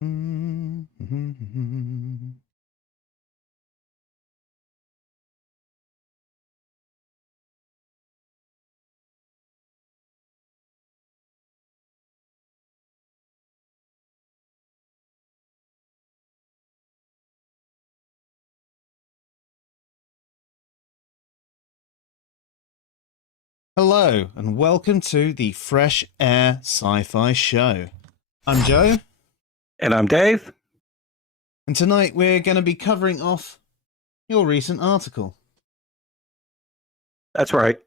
Hello, and welcome to the Fresh Air Sci-Fi Show. I'm Joe, And I'm Dave. and tonight we're going to be covering off your recent article. That's right.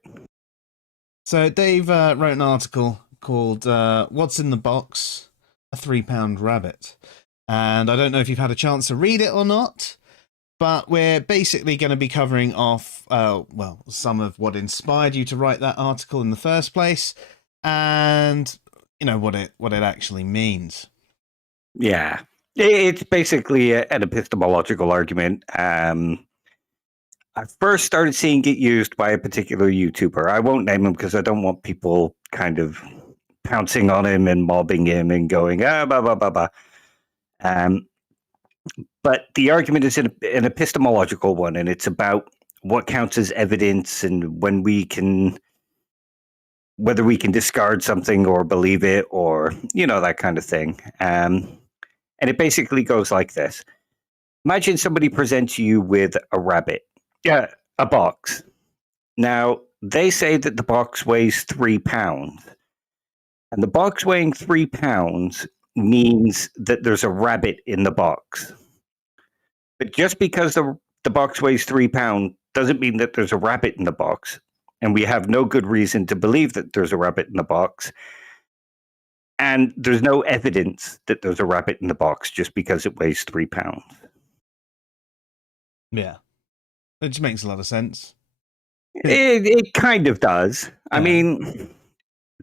So Dave wrote an article called What's in the Box? A £3 Rabbit. And I don't know if you've had a chance to read it or not, but we're basically going to be covering off, some of what inspired you to write that article in the first place, and what it actually means. Yeah. It's basically an epistemological argument. I first started seeing it used by a particular YouTuber. I won't name him because I don't want people kind of pouncing on him and mobbing him and going, blah, blah, blah, blah. But the argument is an epistemological one, and it's about what counts as evidence and whether we can discard something or believe it or, that kind of thing. And it basically goes like this. Imagine somebody presents you with a rabbit. Yeah, a box. Now, they say that the box weighs 3 pounds. And the box weighing 3 pounds means that there's a rabbit in the box. But just because the box weighs 3 pounds doesn't mean that there's a rabbit in the box. And we have no good reason to believe that there's a rabbit in the box. And there's no evidence that there's a rabbit in the box just because it weighs 3 pounds. Yeah. It just makes a lot of sense. It kind of does. Yeah. I mean,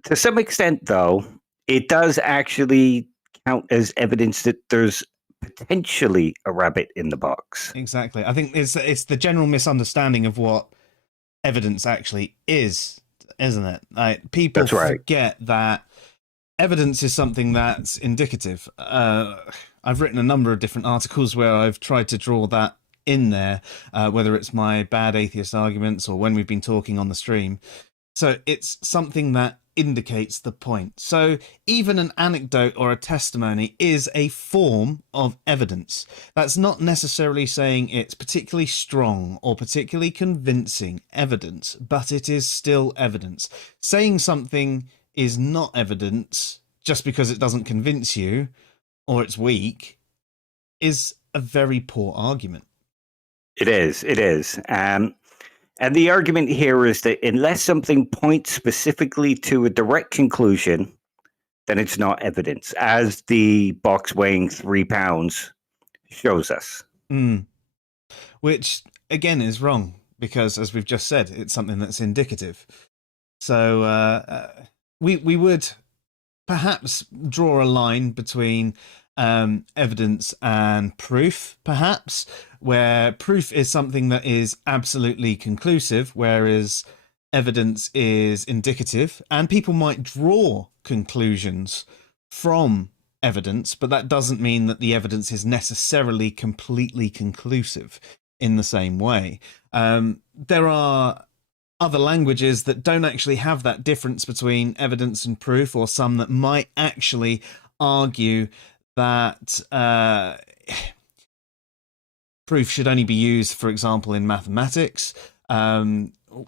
to some extent, though, it does actually count as evidence that there's potentially a rabbit in the box. Exactly. I think it's the general misunderstanding of what evidence actually is, isn't it? Like, people forget that evidence is something that's indicative. I've written a number of different articles where I've tried to draw that in there, whether it's my bad atheist arguments or when we've been talking on the stream. So it's something that indicates the point. So even an anecdote or a testimony is a form of evidence. That's not necessarily saying it's particularly strong or particularly convincing evidence, but it is still evidence. Saying something is not evidence just because it doesn't convince you or it's weak is a very poor argument. It is. And the argument here is that unless something points specifically to a direct conclusion, then it's not evidence, as the box weighing 3 pounds shows us. Which, again, is wrong, because, as we've just said, it's something that's indicative. So we would perhaps draw a line between evidence and proof, perhaps, where proof is something that is absolutely conclusive, whereas evidence is indicative, and people might draw conclusions from evidence, but that doesn't mean that the evidence is necessarily completely conclusive in the same way. There are other languages that don't actually have that difference between evidence and proof, or some that might actually argue that proof should only be used, for example, in mathematics,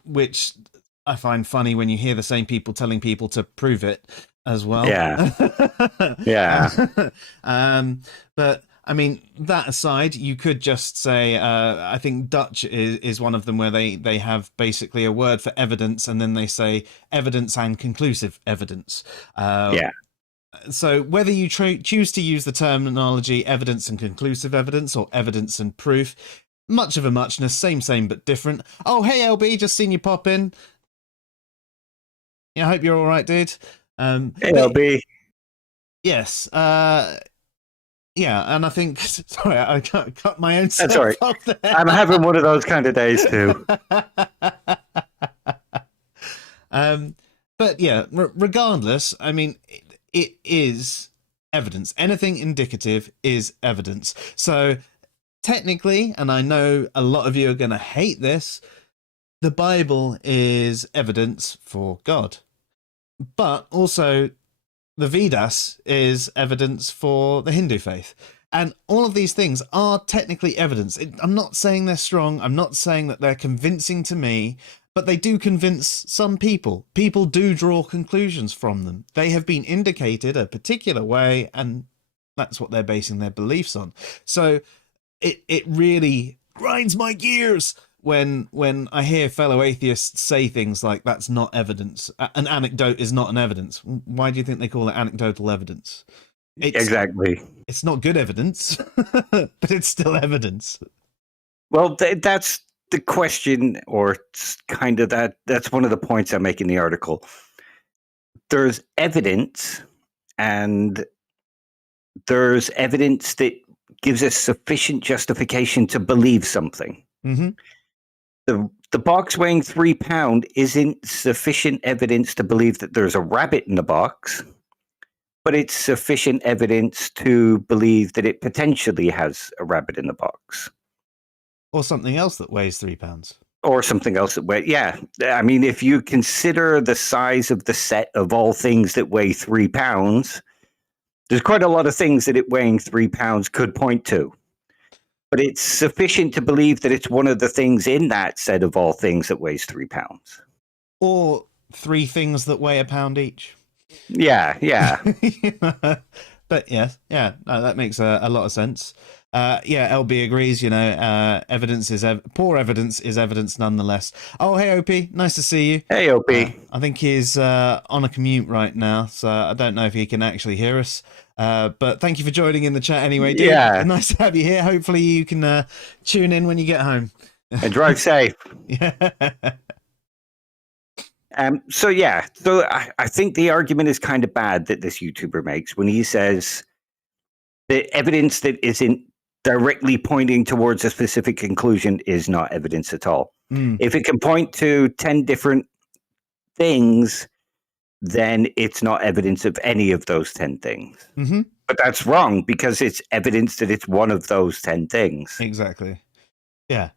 which I find funny when you hear the same people telling people to prove it as well. Yeah. But I mean, that aside, you could just say, I think Dutch is one of them, where they have basically a word for evidence, and then they say evidence and conclusive evidence. So whether you choose to use the terminology evidence and conclusive evidence or evidence and proof, much of a muchness, same but different. Oh, hey LB, just seen you pop in. Yeah, I hope you're all right, dude. Hey LB. Yes. Yeah, and I think, sorry, I cut my own self. That's all right. Off there. I'm having one of those kind of days too. But yeah, regardless, I mean, it is evidence. Anything indicative is evidence. So technically, and I know a lot of you are going to hate this, the Bible is evidence for God. But also, the Vedas is evidence for the Hindu faith. And all of these things are technically evidence. I'm not saying they're strong. I'm not saying that they're convincing to me, but they do convince some people. People do draw conclusions from them. They have been indicated a particular way, and that's what they're basing their beliefs on. So it really grinds my gears when I hear fellow atheists say things like, that's not evidence. An anecdote is not an evidence. Why do you think they call it anecdotal evidence? Exactly. It's not good evidence, but it's still evidence. Well, that's the question, or kind of that's one of the points I make in the article. There's evidence, and there's evidence that gives us sufficient justification to believe something. Mm-hmm. The box weighing 3 pounds isn't sufficient evidence to believe that there's a rabbit in the box, but it's sufficient evidence to believe that it potentially has a rabbit in the box. Or something else that weighs 3 pounds. Or something else that weighs, yeah. I mean, if you consider the size of the set of all things that weigh 3 pounds, there's quite a lot of things that it weighing 3 pounds could point to. But it's sufficient to believe that it's one of the things in that set of all things that weighs 3 pounds. Or 3 things that weigh a pound each. Yeah. But yes, no, that makes a lot of sense. LB agrees, evidence is poor evidence is evidence nonetheless. Oh, hey, OP, nice to see you. Hey, OP. I think he's on a commute right now, so I don't know if he can actually hear us. But thank you for joining in the chat anyway, dude. Yeah. Nice to have you here. Hopefully you can tune in when you get home. And drive safe. Yeah. So I think the argument is kind of bad that this YouTuber makes when he says the evidence that isn't directly pointing towards a specific conclusion is not evidence at all. If it can point to 10 different things, then it's not evidence of any of those 10 things. Mm-hmm. But that's wrong, because it's evidence that it's one of those 10 things. Exactly. Yeah.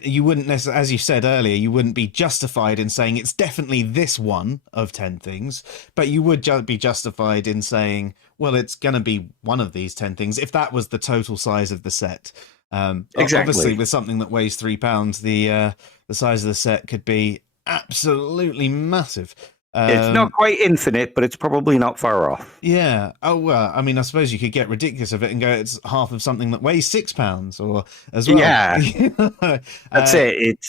You wouldn't necessarily, as you said earlier, you wouldn't be justified in saying it's definitely this one of 10 things, but you would be justified in saying, well, it's going to be one of these 10 things if that was the total size of the set. Exactly. Obviously, with something that weighs 3 pounds, the size of the set could be absolutely massive. It's not quite infinite, but it's probably not far off. Yeah. Oh, well, I mean, I suppose you could get ridiculous of it and go, it's half of something that weighs 6 pounds or as well. Yeah. That's it.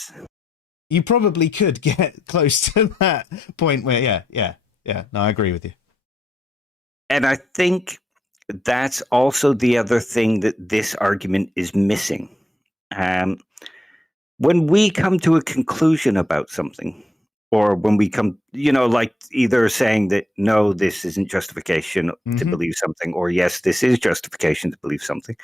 You probably could get close to that point where, yeah. No, I agree with you. And I think that's also the other thing that this argument is missing. When we come to a conclusion about something, or when we come, like either saying that, no, this isn't justification to believe something, or yes, this is justification to believe something,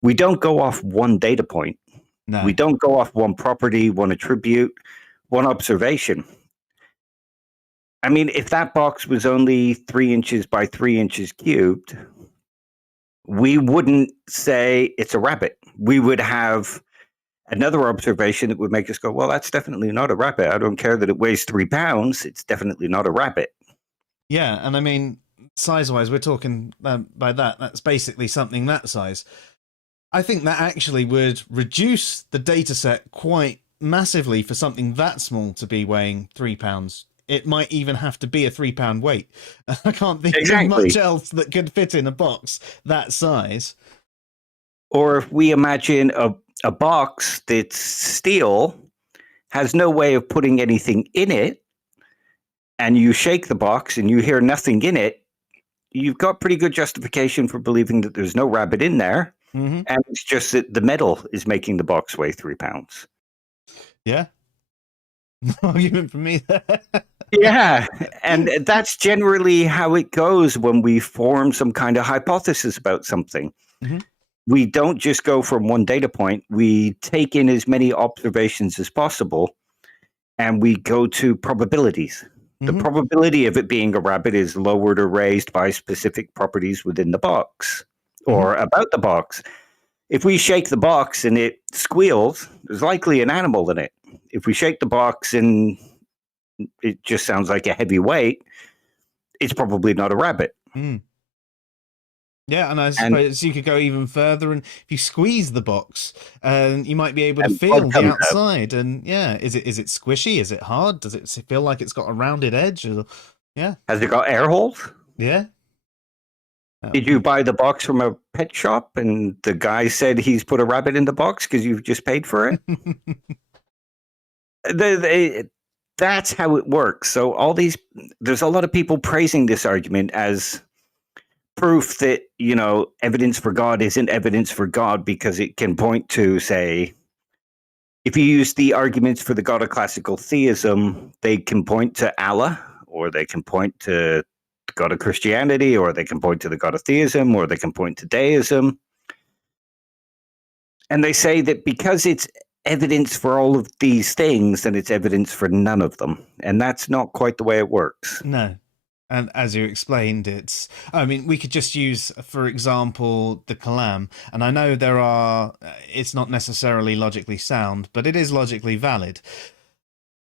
we don't go off one data point. No. We don't go off one property, one attribute, one observation. I mean, if that box was only 3 inches by 3 inches cubed, we wouldn't say it's a rabbit. We would have another observation that would make us go, well, that's definitely not a rabbit. I don't care that it weighs 3 pounds. It's definitely not a rabbit. Yeah, and I mean, size-wise, we're talking by that's basically something that size. I think that actually would reduce the data set quite massively for something that small to be weighing 3 pounds. It might even have to be a 3 pound weight. I can't think of much else that could fit in a box that size. Or if we imagine a box that's steel, has no way of putting anything in it, and you shake the box and you hear nothing in it, you've got pretty good justification for believing that there's no rabbit in there. Mm-hmm. And it's just that the metal is making the box weigh 3 pounds. Yeah. No argument for me there. Yeah. And that's generally how it goes when we form some kind of hypothesis about something. Mm-hmm. We don't just go from one data point. We take in as many observations as possible, and we go to probabilities. The probability of it being a rabbit is lowered or raised by specific properties within the box or about the box. If we shake the box and it squeals, there's likely an animal in it. If we shake the box and it just sounds like a heavy weight, it's probably not a rabbit. Yeah, and I suppose you could go even further, and if you squeeze the box, you might be able to feel the outside. And yeah, is it squishy? Is it hard? Does it feel like it's got a rounded edge? Or, yeah. Has it got air holes? Yeah. Did you buy the box from a pet shop and the guy said he's put a rabbit in the box because you've just paid for it? That's how it works. So there's a lot of people praising this argument as proof that, evidence for God isn't evidence for God because it can point to, say, if you use the arguments for the God of classical theism, they can point to Allah, or they can point to the God of Christianity, or they can point to the God of theism, or they can point to deism. And they say that because it's evidence for all of these things, then it's evidence for none of them. And that's not quite the way it works. No. And as you explained, we could just use, for example, the kalam. And I know it's not necessarily logically sound, but it is logically valid.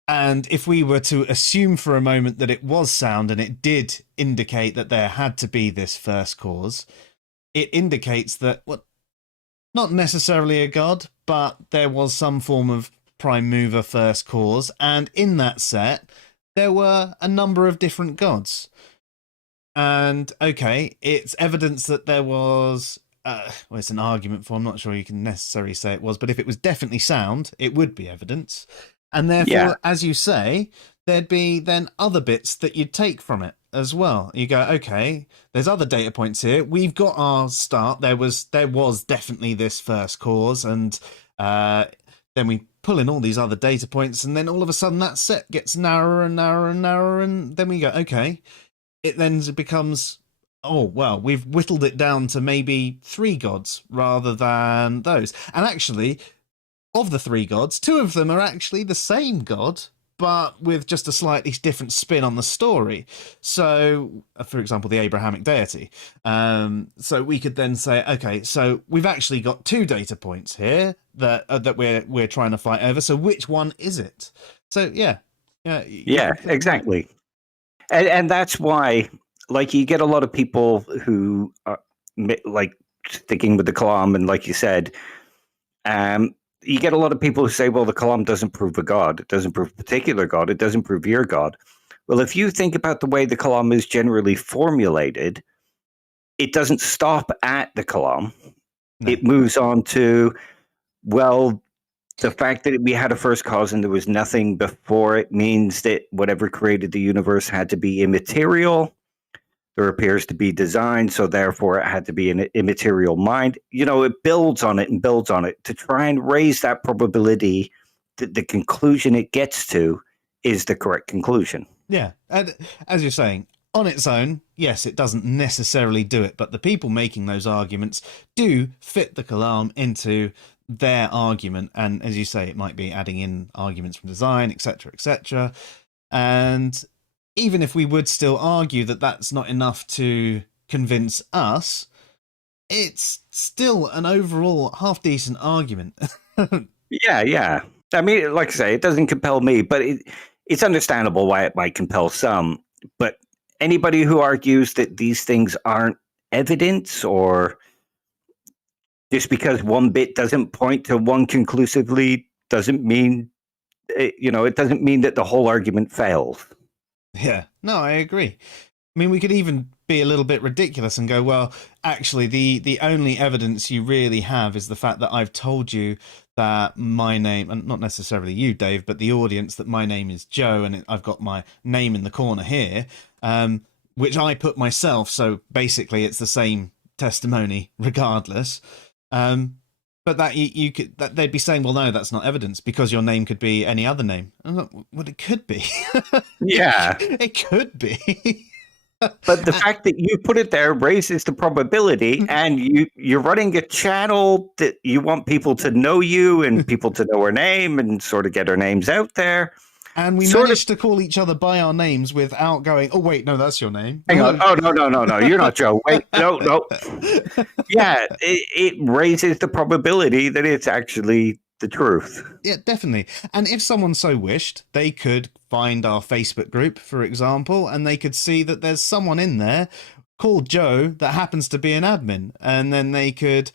And if we were to assume for a moment that it was sound and it did indicate that there had to be this first cause, it indicates that, not necessarily a god, but there was some form of prime mover first cause. And in that set, there were a number of different gods. And, okay, it's evidence that there was... it's an argument for, I'm not sure you can necessarily say it was, but if it was definitely sound, it would be evidence. And therefore, as you say, there'd be then other bits that you'd take from it as well. You go, okay, there's other data points here. We've got our start. There was definitely this first cause, and then we pull in all these other data points, and then all of a sudden that set gets narrower and narrower and narrower, and then we go, okay, it then becomes, oh, well, we've whittled it down to maybe 3 gods rather than those. And actually, of the 3 gods, 2 of them are actually the same god, but with just a slightly different spin on the story. So, for example, the Abrahamic deity. So we could then say, okay, so we've actually got 2 data points here that we're trying to fight over. So which one is it? So yeah, exactly. And that's why, you get a lot of people who are sticking with the Kalam, and like you said, you get a lot of people who say, well, the Kalam doesn't prove a god. It doesn't prove a particular god. It doesn't prove your god. Well, if you think about the way the Kalam is generally formulated, it doesn't stop at the Kalam. No. It moves on to, well, the fact that we had a first cause and there was nothing before it means that whatever created the universe had to be immaterial. There appears to be design, so therefore it had to be an immaterial mind. It builds on it and builds on it to try and raise that probability that the conclusion it gets to is the correct conclusion. Yeah, and as you're saying, on its own, yes, it doesn't necessarily do it, but the people making those arguments do fit the Kalam into their argument. And as you say, it might be adding in arguments from design, etc. And even if we would still argue that that's not enough to convince us, it's still an overall half-decent argument. Yeah. I mean, like I say, it doesn't compel me, but it's understandable why it might compel some. But anybody who argues that these things aren't evidence, or just because one bit doesn't point to one conclusively, doesn't mean, it doesn't mean that the whole argument fails. Yeah, no, I agree. I mean, we could even be a little bit ridiculous and go, well, actually, the only evidence you really have is the fact that I've told you that my name, and not necessarily you, Dave, but the audience, that my name is Joe, and I've got my name in the corner here, which I put myself. So basically, it's the same testimony regardless. But that you could, that they'd be saying, well, no, that's not evidence because your name could be any other name. I'm like, well, it could be. Yeah, it could be. But the fact that you put it there raises the probability, and you're running a channel that you want people to know you and people to know her name and sort of get her names out there. And we managed to call each other by our names without going, oh, wait, no, that's your name. Hang on. Oh, no. You're not Joe. Wait, no. Yeah, it raises the probability that it's actually the truth. Yeah, definitely. And if someone so wished, they could find our Facebook group, for example, and they could see that there's someone in there called Joe that happens to be an admin. And then they could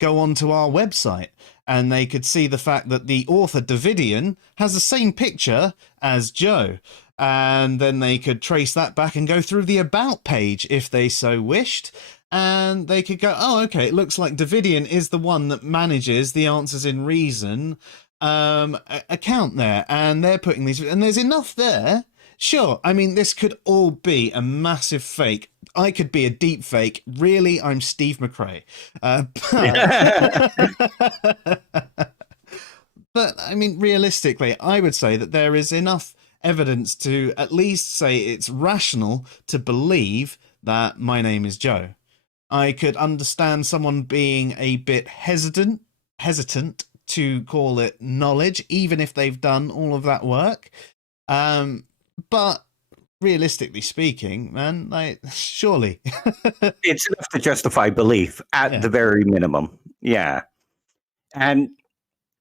go onto our website and they could see the fact that the author Davidian has the same picture as Joe. And then they could trace that back and go through the about page if they so wished. And they could go, oh, okay, it looks like Davidian is the one that manages the Answers in Reason account there. And they're putting these, and there's enough there. Sure, I mean, this could all be a massive fake. I could be a deep fake. Really, I'm Steve McRae. But, I mean, realistically, I would say that there is enough evidence to at least say it's rational to believe that my name is Joe. I could understand someone being a bit hesitant to call it knowledge, even if they've done all of that work. But realistically speaking, man, like, surely it's enough to justify belief at the very minimum. Yeah. And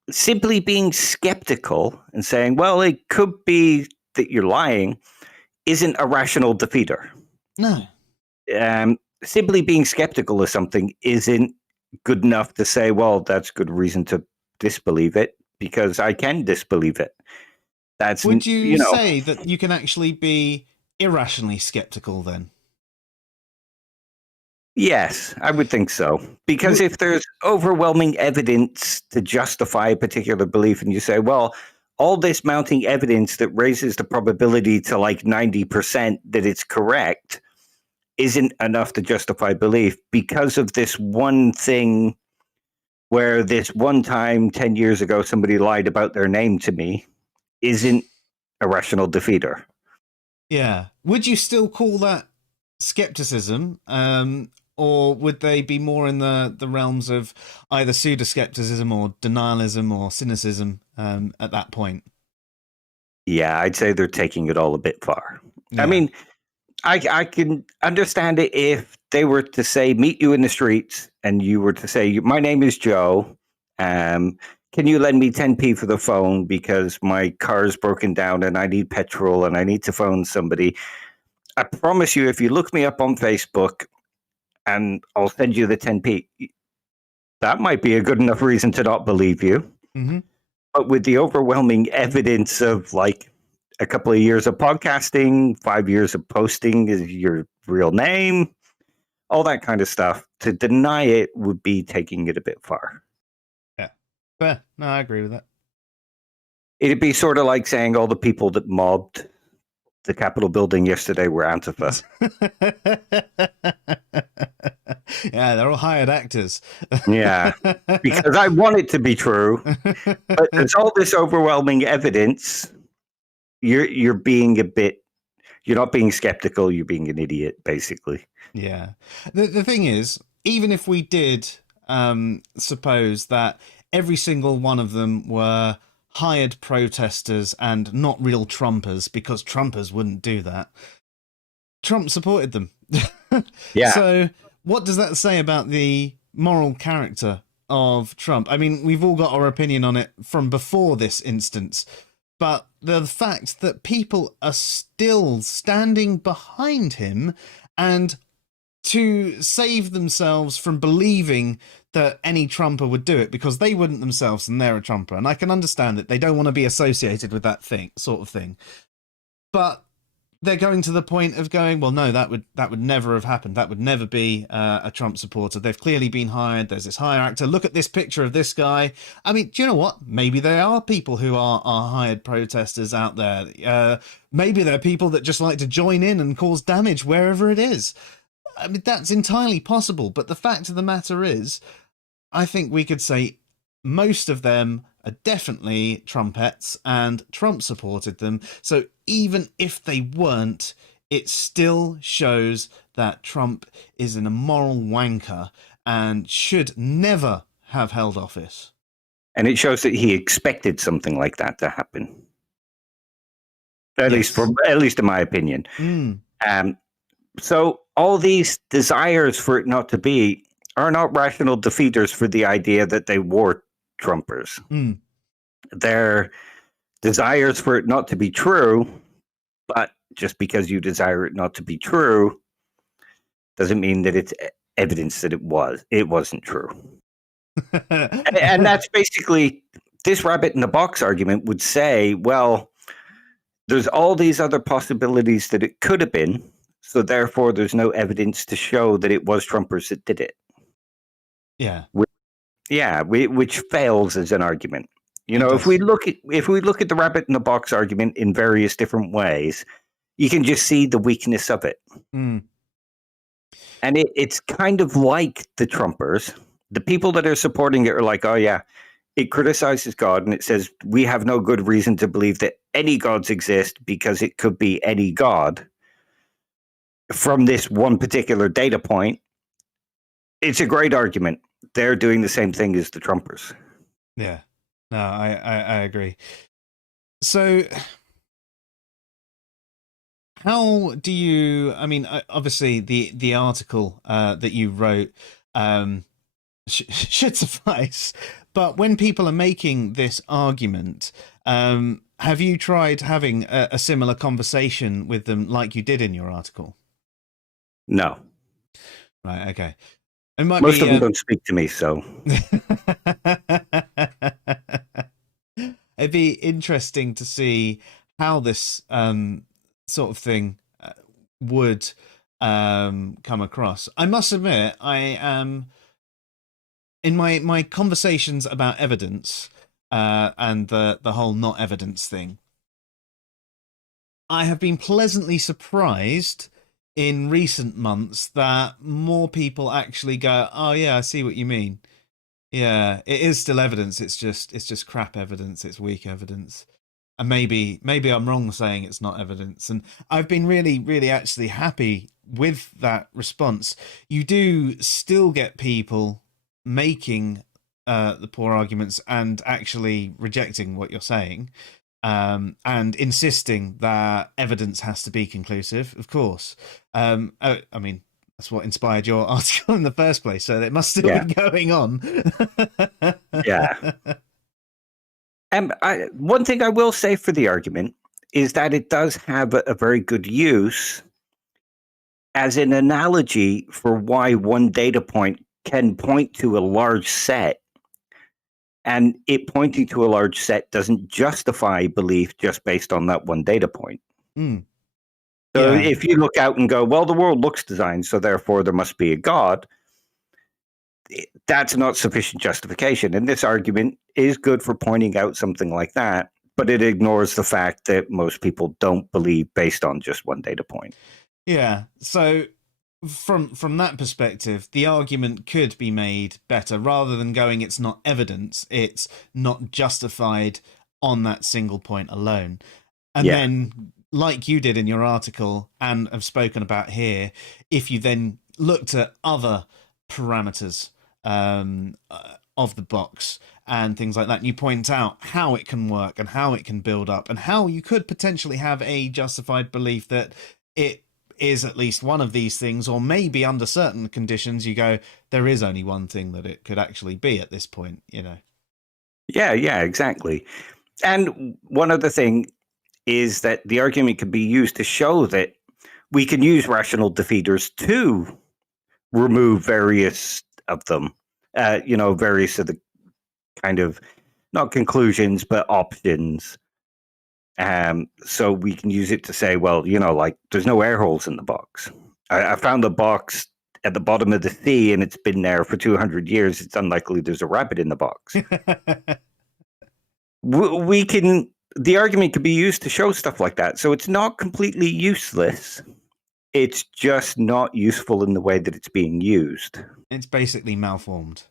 simply being skeptical and saying, well, it could be that you're lying isn't a rational defeater. No. Simply being skeptical of something isn't good enough to say, well, that's good reason to disbelieve it, because I can disbelieve it. Would you say that you can actually be irrationally skeptical then? Yes, I would think so. Because if there's overwhelming evidence to justify a particular belief, and you say, well, all this mounting evidence that raises the probability to like 90% that it's correct isn't enough to justify belief because of this one thing where this one time 10 years ago somebody lied about their name to me isn't a rational defeater. Yeah. Would you still call that skepticism? Or would they be more in the realms of either pseudo-skepticism or denialism or cynicism at that point? Yeah, I'd say they're taking it all a bit far. Yeah. I mean, I can understand it if they were to say, meet you in the streets, and you were to say, my name is Joe. Can you lend me 10p for the phone because my car's broken down and I need petrol and I need to phone somebody? I promise you, if you look me up on Facebook and I'll send you the 10p, that might be a good enough reason to not believe you. Mm-hmm. But with the overwhelming evidence of like a couple of years of podcasting, 5 years of posting is your real name, all that kind of stuff, to deny it would be taking it a bit far. Yeah. Fair. No, I agree with that. It'd be sort of like saying all the people that mobbed the Capitol building yesterday were Antifa. Yeah, they're all hired actors. Yeah, because I want it to be true, but there's all this overwhelming evidence. You're being a bit, you're not being skeptical, you're being an idiot, basically. Yeah. The thing is, even if we did suppose that every single one of them were hired protesters and not real Trumpers, because Trumpers wouldn't do that, Trump supported them. Yeah. So what does that say about the moral character of Trump? I mean, we've all got our opinion on it from before this instance, but the fact that people are still standing behind him and to save themselves from believing that any Trumper would do it, because they wouldn't themselves and they're a Trumper. And I can understand that they don't want to be associated with that sort of thing. But they're going to the point of going, well, no, that would never have happened. That would never be a Trump supporter. They've clearly been hired. There's this hire actor. Look at this picture of this guy. I mean, do you know what? Maybe there are people who are hired protesters out there. Maybe there are people that just like to join in and cause damage wherever it is. I mean, that's entirely possible. But the fact of the matter is, I think we could say most of them are definitely Trumpettes and Trump supported them. So even if they weren't, it still shows that Trump is an immoral wanker and should never have held office. And it shows that he expected something like that to happen. At least in my opinion. So all these desires for it not to be are not rational defeaters for the idea that they were Trumpers. They're desires for it not to be true, but just because you desire it not to be true doesn't mean that it's evidence that it wasn't true. And that's basically, this rabbit in the box argument would say, well, there's all these other possibilities that it could have been, so therefore there's no evidence to show that it was Trumpers that did it. Yeah. Which fails as an argument. If we look at the rabbit in the box argument in various different ways, you can just see the weakness of it. And it's kind of like the Trumpers. The people that are supporting it are like, oh yeah, it criticizes God and it says we have no good reason to believe that any gods exist because it could be any god from this one particular data point. It's a great argument. They're doing the same thing as the Trumpers. Yeah. No, I agree. So how do you, I mean, obviously the article that you wrote should suffice, but when people are making this argument, have you tried having a similar conversation with them like you did in your article? No. Right, okay. Most of them don't speak to me, so. It'd be interesting to see how this sort of thing would come across. I must admit, I am in my conversations about evidence and the whole not evidence thing. I have been pleasantly surprised in recent months that more people actually go, oh yeah, I see what you mean. Yeah, it is still evidence. It's just crap evidence. It's weak evidence. And maybe I'm wrong saying it's not evidence. And I've been really, really actually happy with that response. You do still get people making the poor arguments and actually rejecting what you're saying. And insisting that evidence has to be conclusive, of course. I mean, that's what inspired your article in the first place, so it must still be going on. Yeah. And one thing I will say for the argument is that it does have a very good use as an analogy for why one data point can point to a large set. And it pointing to a large set doesn't justify belief just based on that one data point. So if you look out and go, well, the world looks designed, so therefore there must be a God, that's not sufficient justification. And this argument is good for pointing out something like that, but it ignores the fact that most people don't believe based on just one data point. Yeah. So from that perspective, the argument could be made better rather than going, it's not evidence, it's not justified on that single point alone. And then, like you did in your article and have spoken about here, if you then looked at other parameters of the box and things like that, and you point out how it can work and how it can build up and how you could potentially have a justified belief that it is at least one of these things, or maybe under certain conditions you go, there is only one thing that it could actually be at this point, Yeah, exactly. And one other thing is that the argument can be used to show that we can use rational defeaters to remove various of them, various of the kind of, not conclusions, but options. So we can use it to say, well, like there's no air holes in the box. I found the box at the bottom of the sea and it's been there for 200 years. It's unlikely there's a rabbit in the box. The argument could be used to show stuff like that. So it's not completely useless. It's just not useful in the way that it's being used. It's basically malformed.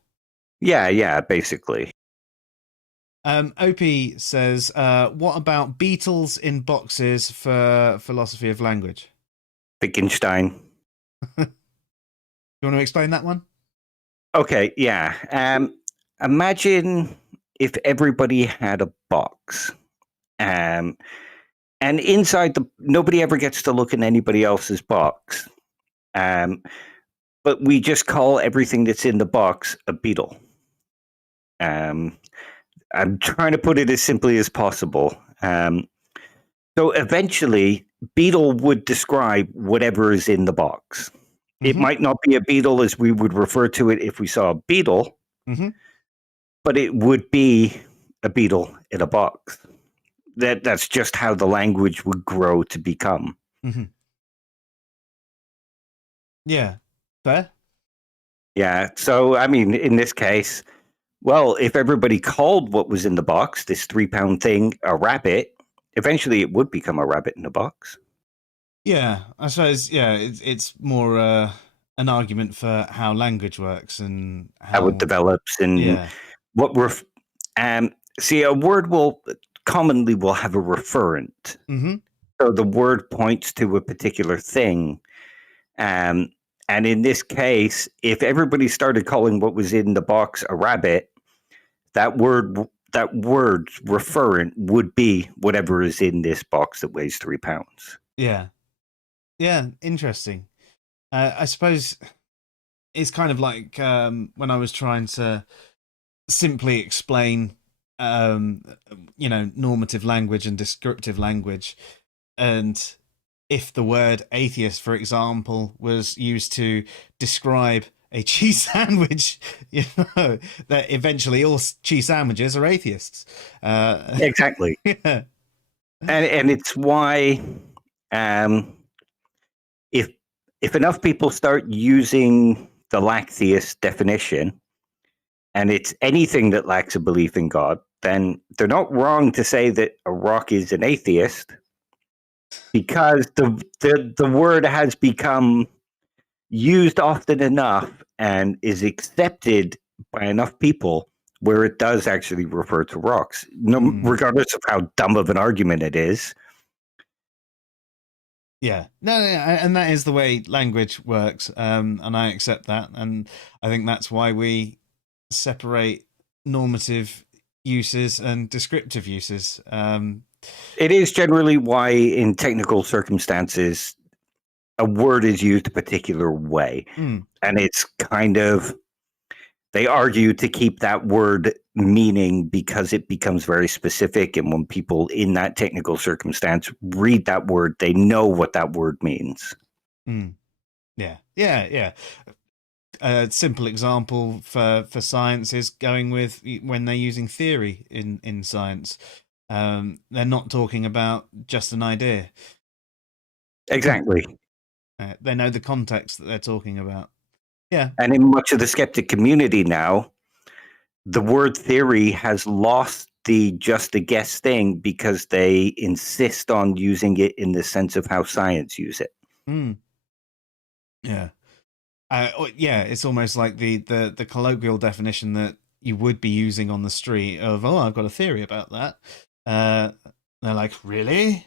Yeah, basically. OP says, what about beetles in boxes for philosophy of language? Wittgenstein. You want to explain that one? Okay, yeah. Imagine if everybody had a box. And inside nobody ever gets to look in anybody else's box. But we just call everything that's in the box a beetle. I'm trying to put it as simply as possible. So eventually, beetle would describe whatever is in the box. Mm-hmm. It might not be a beetle as we would refer to it if we saw a beetle, but it would be a beetle in a box. That's just how the language would grow to become. Yeah. Fair? Yeah. So, I mean, in this case, well, if everybody called what was in the box, this 3-pound thing, a rabbit, eventually it would become a rabbit in a box. Yeah, I suppose, yeah, it's more an argument for how language works and how it develops and what we're... see, a word will have a referent. So the word points to a particular thing. And in this case, if everybody started calling what was in the box a rabbit, that word's referent would be whatever is in this box that weighs 3 pounds. Yeah. Yeah, interesting. I suppose it's kind of like when I was trying to simply explain, normative language and descriptive language. And if the word atheist, for example, was used to describe a cheese sandwich, that eventually all cheese sandwiches are atheists. Exactly. Yeah. And it's why if enough people start using the lacktheist definition, and it's anything that lacks a belief in God, then they're not wrong to say that a rock is an atheist, because the word has become used often enough and is accepted by enough people where it does actually refer to rocks, regardless of how dumb of an argument it is. Yeah, no, and that is the way language works, and I accept that, and I think that's why we separate normative uses and descriptive uses. It is generally why, in technical circumstances, a word is used a particular way, and it's kind of, they argue to keep that word meaning because it becomes very specific, and when people in that technical circumstance read that word, they know what that word means. Yeah. A simple example for science is going with when they're using theory in science. They're not talking about just an idea. Exactly. They know the context that they're talking about. Yeah. And in much of the skeptic community now, the word theory has lost the just a guess thing because they insist on using it in the sense of how science use it. Yeah. It's almost like the colloquial definition that you would be using on the street of, oh, I've got a theory about that. They're like, really?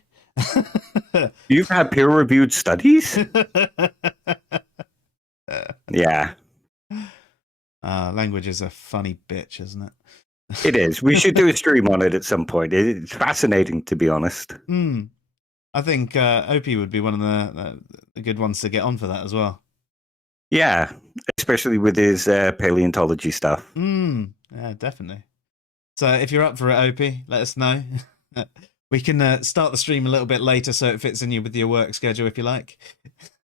You've had peer-reviewed studies? Yeah. Language is a funny bitch, isn't it? It is. We should do a stream on it at some point. It's fascinating, to be honest. I think Opie would be one of the good ones to get on for that as well. Yeah, especially with his paleontology stuff. Yeah, definitely. So if you're up for it, Opie, let us know. We can start the stream a little bit later so it fits in you with your work schedule if you like.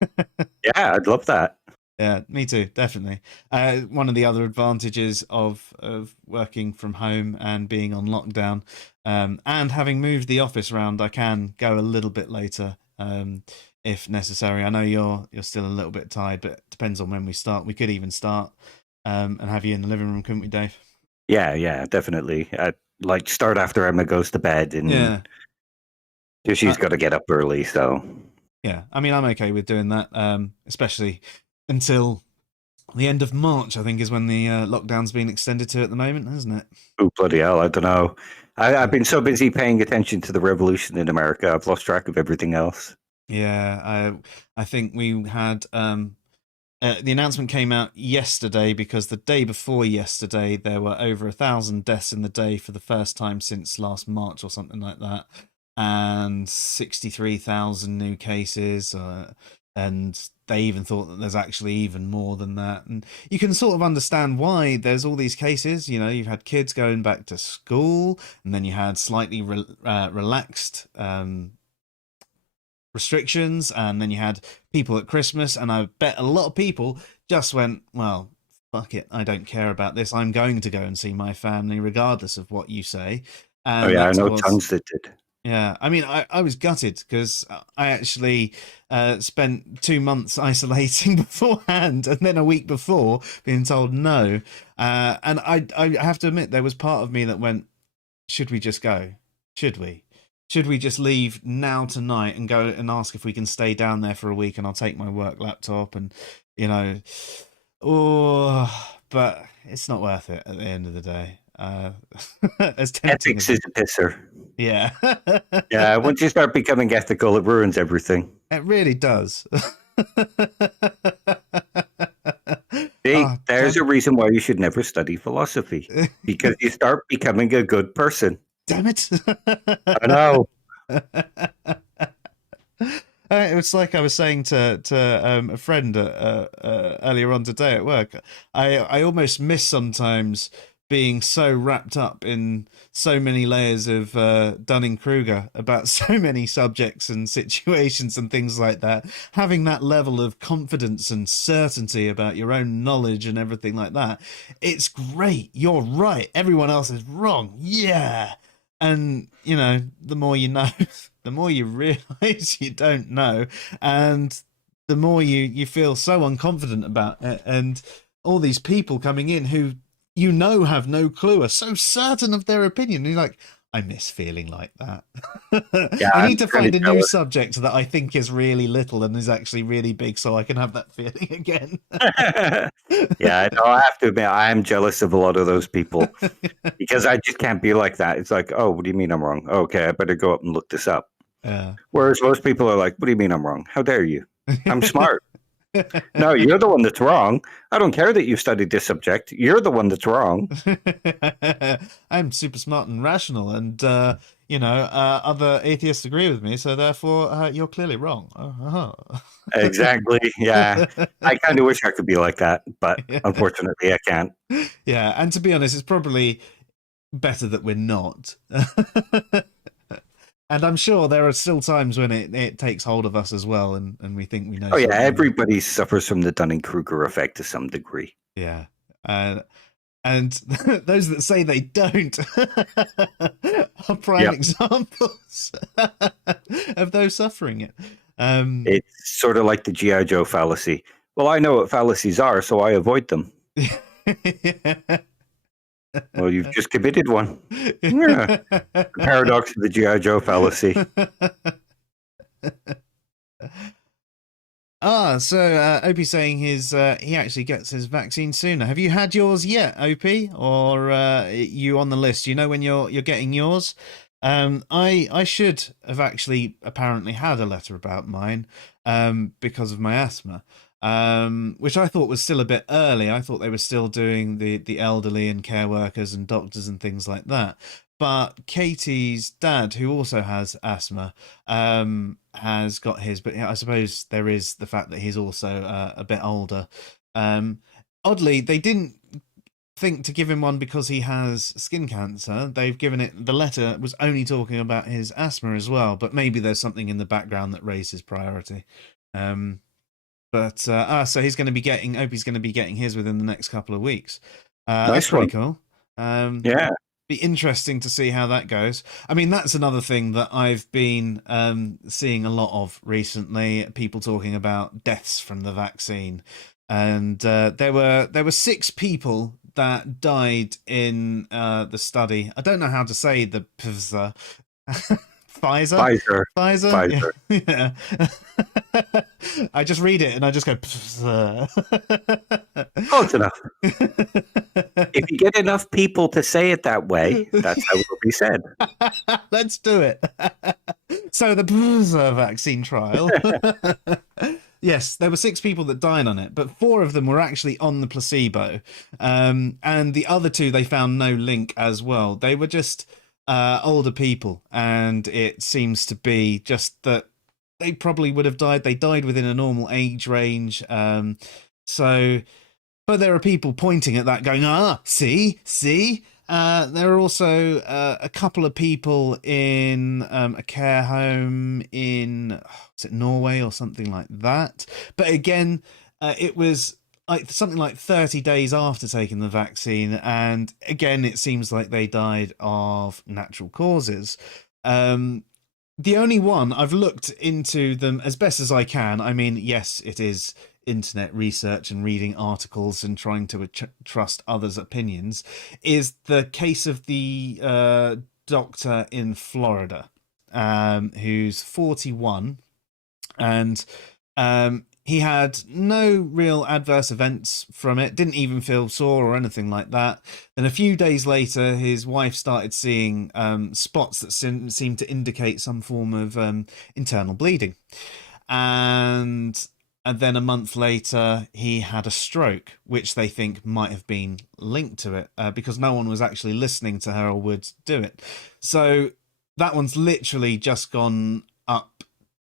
Yeah, I'd love that. Yeah, me too, definitely. One of the other advantages of working from home and being on lockdown, and having moved the office around, I can go a little bit later if necessary. I know you're still a little bit tired, but it depends on when we start. We could even start and have you in the living room, couldn't we, Dave? Yeah, definitely. I'd like start after Emma goes to bed, and she's got to get up early, so... Yeah, I mean, I'm okay with doing that, especially until the end of March, I think, is when the lockdown's been extended to at the moment, hasn't it? Oh, bloody hell, I don't know. I've been so busy paying attention to the revolution in America, I've lost track of everything else. Yeah, I think we had... the announcement came out yesterday because the day before yesterday, there were over 1,000 deaths in the day for the first time since last March or something like that. and 63,000 new cases, and they even thought that there's actually even more than that. And you can sort of understand why there's all these cases. You know, you've had kids going back to school, and then you had slightly relaxed restrictions, and then you had people at Christmas, and I bet a lot of people just went, well, fuck it, I don't care about this, I'm going to go and see my family regardless of what you say. And oh yeah, I know tons that did. Yeah, I mean, I was gutted because I actually spent 2 months isolating beforehand, and then a week before being told no. And I have to admit, there was part of me that went, should we just go? Should we? Should we just leave now tonight and go and ask if we can stay down there for a week, and I'll take my work laptop and, you know, but it's not worth it at the end of the day. As tempting Ethics is a pisser. Yeah. Yeah, once you start becoming ethical, it ruins everything. It really does. See, there's a reason why you should never study philosophy. Because you start becoming a good person. Damn it. I know. It's like I was saying to a friend earlier on today at work. I almost miss sometimes being so wrapped up in so many layers of Dunning-Kruger about so many subjects and situations and things like that. Having that level of confidence and certainty about your own knowledge and everything like that. It's great. You're right. Everyone else is wrong. Yeah. And, you know, the more you know, the more you realize you don't know. And the more you feel so unconfident about it. And all these people coming in who, you know, have no clue, are so certain of their opinion. And you're like, I miss feeling like that. Yeah, I need to find a new subject that I think is really little and is actually really big, so I can have that feeling again. Yeah, no, I have to admit, I am jealous of a lot of those people because I just can't be like that. It's like, oh, what do you mean I'm wrong? Okay, I better go up and look this up. Yeah. Whereas most people are like, what do you mean I'm wrong? How dare you? I'm smart. No, you're the one that's wrong. I don't care that you studied this subject. You're the one that's wrong. I'm super smart and rational, and you know, other atheists agree with me, so therefore you're clearly wrong. Exactly. Yeah, I kind of wish I could be like that, but unfortunately, I can't. Yeah, and to be honest, it's probably better that we're not. And I'm sure there are still times when it takes hold of us as well, and we think we know. Oh yeah, everybody suffers from the Dunning-Kruger effect to some degree. Yeah, and those that say they don't are prime examples of those suffering it. It's sort of like the G.I. Joe fallacy. Well, I know what fallacies are, so I avoid them. Yeah. Well, you've just committed one. Yeah. The paradox of the G.I. Joe fallacy. So Opie's saying he actually gets his vaccine sooner. Have you had yours yet, Opie? Or you on the list? You know when you're getting yours? I should have actually apparently had a letter about mine because of my asthma. Which I thought was still a bit early. I thought they were still doing the elderly and care workers and doctors and things like that. But Katie's dad, who also has asthma, has got his. But I suppose there is the fact that he's also a bit older. Oddly, they didn't think to give him one because he has skin cancer. They've given it. The letter was only talking about his asthma as well. But maybe there's something in the background that raised his priority. But so he's going to be getting. Opie's going to be getting his within the next couple of weeks. That's pretty cool. Yeah, be interesting to see how that goes. I mean, that's another thing that I've been seeing a lot of recently. People talking about deaths from the vaccine, and there were 6 people that died in the study. I don't know how to say the Pfizer. Pfizer. Yeah. I just read it and I just go. Close enough. If you get enough people to say it that way, that's how it will be said. Let's do it. So the Pfizer vaccine trial. Yes, there were 6 people that died on it, but 4 of them were actually on the placebo, and the other 2 they found no link as well. They were just older people, and it seems to be just that they probably would have died. They died within a normal age range. So, but there are people pointing at that, going, see, see. There are also a couple of people in a care home in, is it Norway or something like that? But again, it was like something like 30 days after taking the vaccine, and again, it seems like they died of natural causes. The only one, I've looked into them as best as I can. I mean, yes, it is internet research and reading articles and trying to trust others' opinions, is the case of the doctor in Florida, who's 41, and he had no real adverse events from it, didn't even feel sore or anything like that. Then a few days later, his wife started seeing spots that seemed to indicate some form of internal bleeding. And then a month later, he had a stroke, which they think might have been linked to it because no one was actually listening to her or would do it. So that one's literally just gone up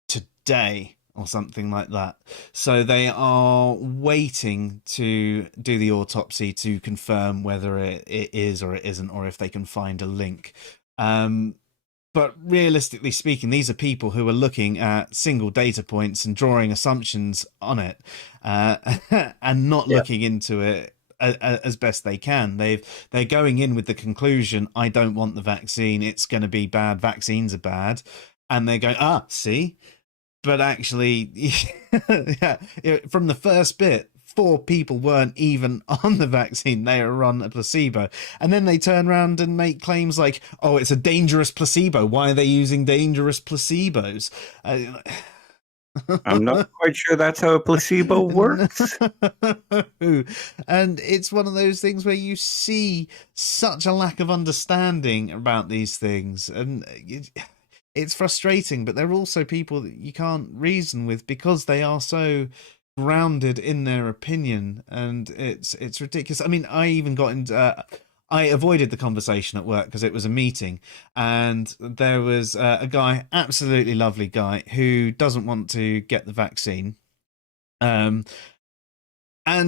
today or something like that. So they are waiting to do the autopsy to confirm whether it is or it isn't, or if they can find a link. But realistically speaking, these are people who are looking at single data points and drawing assumptions on it, and not looking into it as best they can. They're going in with the conclusion, I don't want the vaccine, it's going to be bad, vaccines are bad, and they're going, see. But actually, yeah, from the first bit, 4 people weren't even on the vaccine. They were on a placebo. And then they turn around and make claims like, oh, it's a dangerous placebo. Why are they using dangerous placebos? I'm not quite sure that's how a placebo works. And it's one of those things where you see such a lack of understanding about these things. And it's frustrating, but there are also people that you can't reason with because they are so grounded in their opinion, and it's ridiculous. I mean, I even got into I avoided the conversation at work because it was a meeting, and there was a guy, absolutely lovely guy, who doesn't want to get the vaccine. And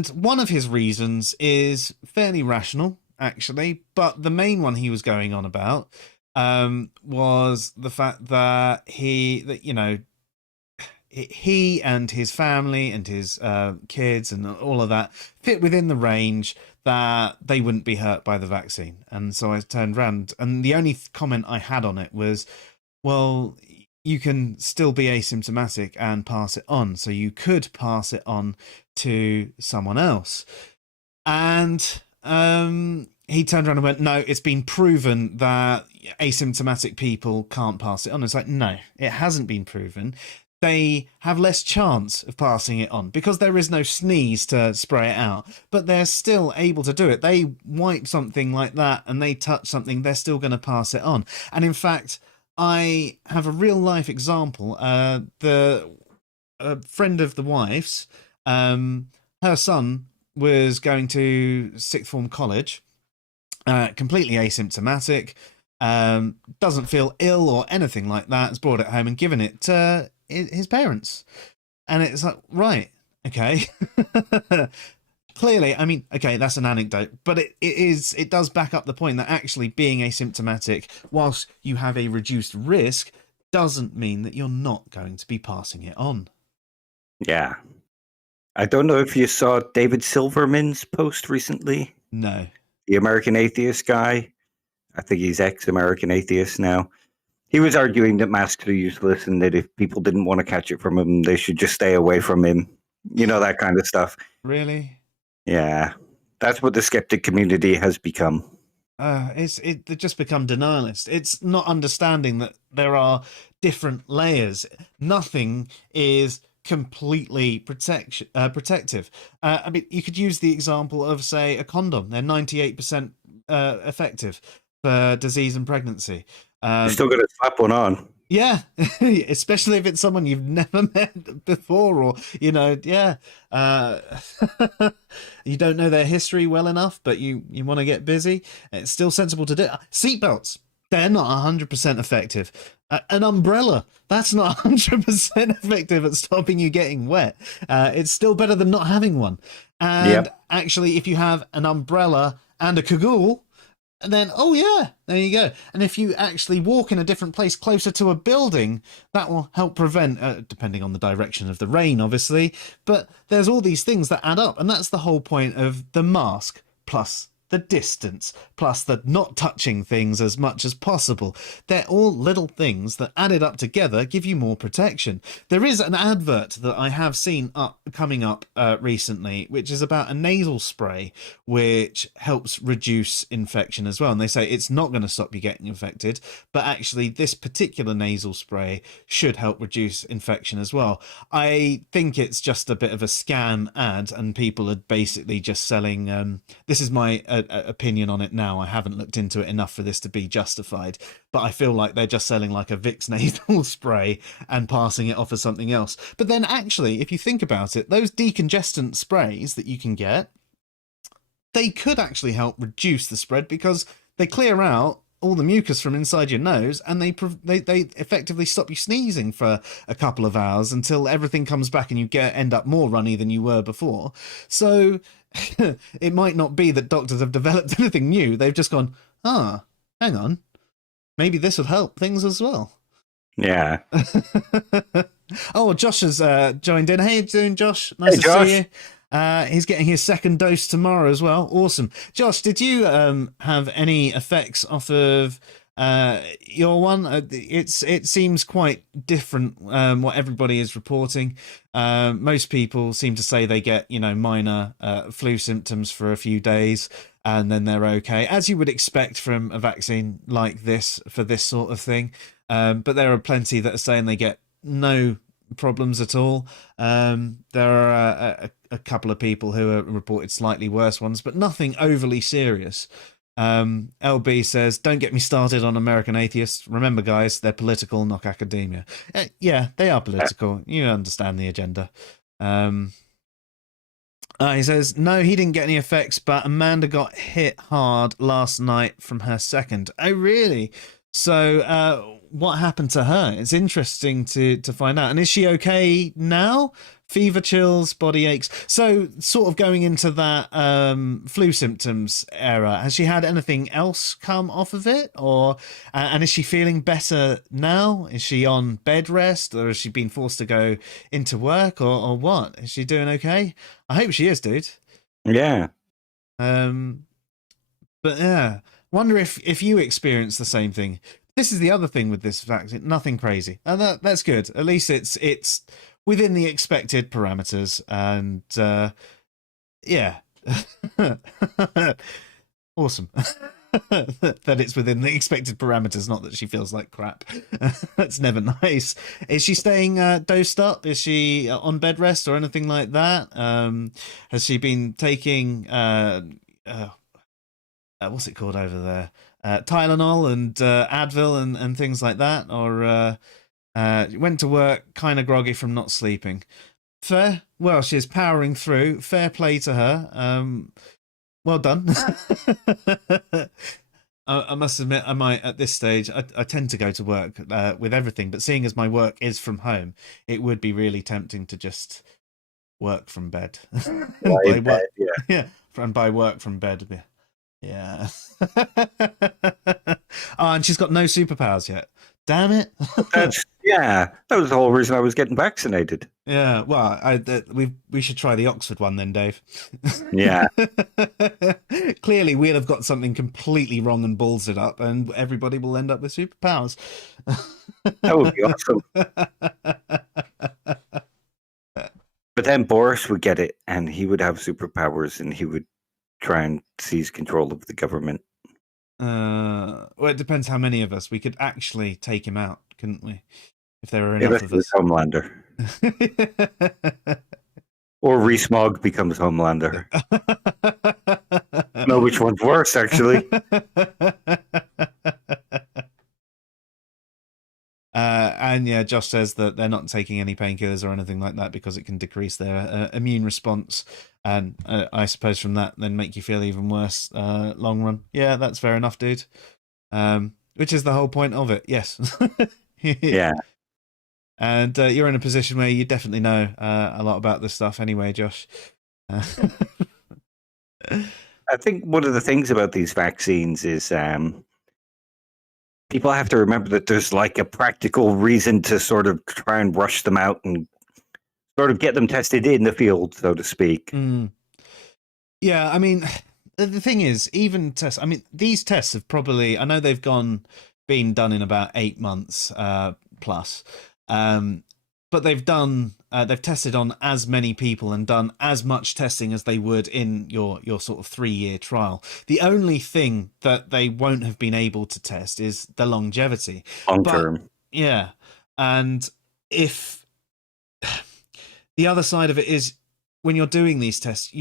one of his reasons is fairly rational, actually, but the main one he was going on about was the fact that he and his family and his kids and all of that fit within the range that they wouldn't be hurt by the vaccine. And so I turned around, and the only comment I had on it was, well, you can still be asymptomatic and pass it on. So you could pass it on to someone else. And he turned around and went, no, it's been proven that asymptomatic people can't pass it on. It's like, no, it hasn't been proven. They have less chance of passing it on because there is no sneeze to spray it out, but they're still able to do it. They wipe something like that and they touch something, they're still going to pass it on. And in fact, I have a real life example. A friend of the wife's, her son was going to sixth form college, completely asymptomatic, doesn't feel ill or anything like that, has brought it home and given it to his parents. And it's like, right, okay. Clearly, I mean, okay, that's an anecdote, but it does back up the point that actually being asymptomatic, whilst you have a reduced risk, doesn't mean that you're not going to be passing it on. Yeah. I don't know if you saw David Silverman's post recently. No. The American atheist guy. I think he's ex-American atheist now. He was arguing that masks are useless and that if people didn't want to catch it from him, they should just stay away from him. You know, that kind of stuff. Really? Yeah. That's what the skeptic community has become. They just become denialist. It's not understanding that there are different layers. Nothing is completely protective. I mean, you could use the example of, say, a condom. They're 98% effective for disease and pregnancy. You're still going to slap one on. Yeah, especially if it's someone you've never met before, or you don't know their history well enough, but you want to get busy. It's still sensible to do. Seatbelts. They're not 100% effective. An umbrella, that's not 100% effective at stopping you getting wet. It's still better than not having one. And actually, if you have an umbrella and a cagoule, then, oh yeah, there you go. And if you actually walk in a different place closer to a building, that will help prevent, depending on the direction of the rain, obviously. But there's all these things that add up. And that's the whole point of the mask, plus the distance, plus the not touching things as much as possible. They're all little things that added up together give you more protection. There is an advert that I have seen coming up recently, which is about a nasal spray which helps reduce infection as well. And they say it's not going to stop you getting infected, but actually this particular nasal spray should help reduce infection as well. I think it's just a bit of a scam ad, and people are basically just selling this is my opinion on it now. I haven't looked into it enough for this to be justified, but I feel like they're just selling like a Vicks nasal spray and passing it off as something else. But then actually, if you think about it, those decongestant sprays that you can get, they could actually help reduce the spread because they clear out all the mucus from inside your nose, and they effectively stop you sneezing for a couple of hours until everything comes back and you end up more runny than you were before. So it might not be that doctors have developed anything new. They've just gone, hang on, maybe this would help things as well. Yeah. Oh, Josh has joined in. How you doing, Josh? Nice to see you. He's getting his second dose tomorrow as well. Awesome. Josh, did you have any effects off of your one? It seems quite different what everybody is reporting. Most people seem to say they get, minor flu symptoms for a few days and then they're okay, as you would expect from a vaccine like this for this sort of thing. But there are plenty that are saying they get no problems at all. There are a couple of people who are reported slightly worse ones, but nothing overly serious. LB says, don't get me started on American atheists. Remember, guys, they're political, not academia. Yeah, they are political. You understand the agenda. He says, no, he didn't get any effects, but Amanda got hit hard last night from her second. Oh, really? So what happened to her? It's interesting to find out. And is she okay now? Fever, chills, body aches. So sort of going into that flu symptoms era, has she had anything else come off of it? Or and is she feeling better now? Is she on bed rest, or has she been forced to go into work, or what? Is she doing okay? I hope she is, dude. Yeah. But yeah, wonder if you experience the same thing. This is the other thing with this vaccine. Nothing crazy, and that's good. At least it's within the expected parameters, and yeah, awesome. That it's within the expected parameters, not that she feels like crap. That's never nice. Is she staying dosed up? Is she on bed rest or anything like that? Has she been taking what's it called over there? Tylenol and Advil and things like that? Or went to work kind of groggy from not sleeping. Fair. Well, she's powering through. Fair play to her. Well done. I must admit, I might at this stage. I tend to go to work with everything, but seeing as my work is from home, it would be really tempting to just work from bed. Yeah, and by work from bed. Yeah. Oh, and she's got no superpowers yet. Damn it. That was the whole reason I was getting vaccinated. Yeah, well, we should try the Oxford one then, Dave. Yeah. Clearly, we'll have got something completely wrong and balls it up, and everybody will end up with superpowers. That would be awesome. But then Boris would get it, and he would have superpowers, and he would try and seize control of the government. Well, it depends how many of us. We could actually take him out, couldn't we? If there are enough of us. Homelander. Or Rees-Mogg becomes Homelander. I know which one's worse, actually. And yeah, Josh says that they're not taking any painkillers or anything like that because it can decrease their immune response, and I suppose from that then make you feel even worse long run. Yeah, that's fair enough, dude. which is the whole point of it. Yes. Yeah. And you're in a position where you definitely know a lot about this stuff anyway, Josh. I think one of the things about these vaccines is people have to remember that there's like a practical reason to sort of try and rush them out and sort of get them tested in the field, so to speak. Yeah, I mean, the thing is, even tests, I mean, these tests have probably, I know they've been done in about 8 months plus. But they've tested on as many people and done as much testing as they would in your sort of 3-year trial. The only thing that they won't have been able to test is the longevity. Long term. Yeah. And if the other side of it is when you're doing these tests,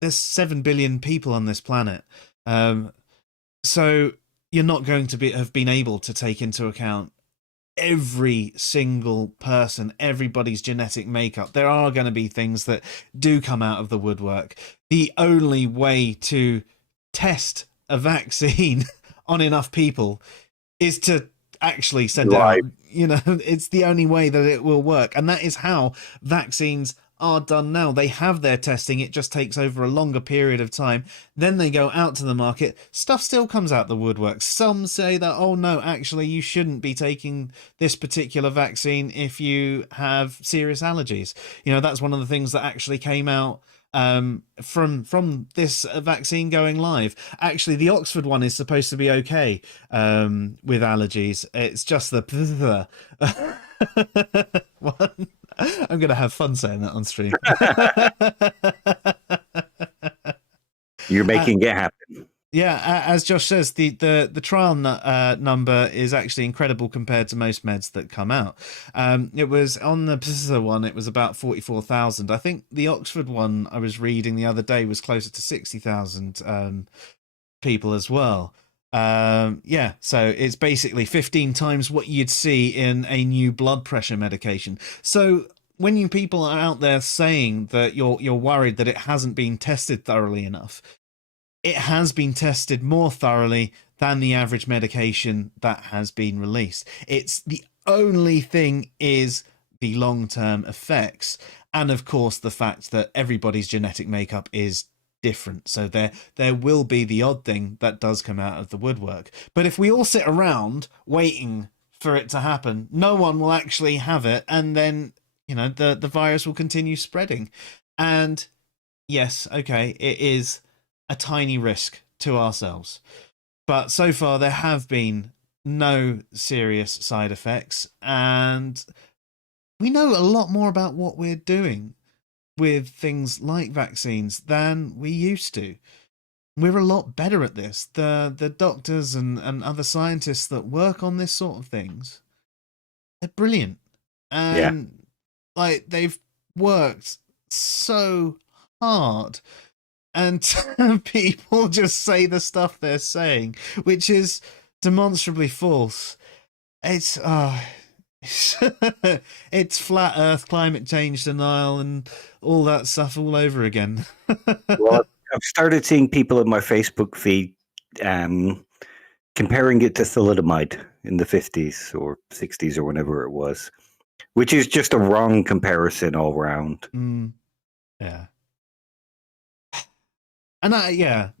there's 7 billion people on this planet. So you're not going to have been able to take into account every single person, everybody's genetic makeup. There are going to be things that do come out of the woodwork. The only way to test a vaccine on enough people is to actually send it out. It's the only way that it will work. And that is how vaccines are done now. They have their testing. It just takes over a longer period of time. Then they go out to the market. Stuff still comes out the woodwork. Some say that, oh no, actually you shouldn't be taking this particular vaccine if you have serious allergies. That's one of the things that actually came out from this vaccine going live. Actually, the Oxford one is supposed to be okay with allergies. It's just the one. I'm going to have fun saying that on stream. You're making it happen. Yeah, as Josh says, the trial number is actually incredible compared to most meds that come out. It was on the Pfizer one, it was about 44,000. I think the Oxford one I was reading the other day was closer to 60,000 people as well. So it's basically 15 times what you'd see in a new blood pressure medication. So when you people are out there saying that you're worried that it hasn't been tested thoroughly enough, it has been tested more thoroughly than the average medication that has been released. It's the only thing is the long-term effects, and of course the fact that everybody's genetic makeup is different. So there will be the odd thing that does come out of the woodwork. But if we all sit around waiting for it to happen, no one will actually have it, and then the virus will continue spreading. And yes, okay, it is a tiny risk to ourselves, but so far there have been no serious side effects, and we know a lot more about what we're doing with things like vaccines than we used to. We're a lot better at this. The doctors and other scientists that work on this sort of things, they're brilliant. And like, they've worked so hard, and people just say the stuff they're saying, which is demonstrably false. It's it's flat Earth, climate change denial, and all that stuff all over again. Well, I've started seeing people in my Facebook feed comparing it to thalidomide in the 50s or 60s or whenever it was, which is just a wrong comparison all round. Yeah. And I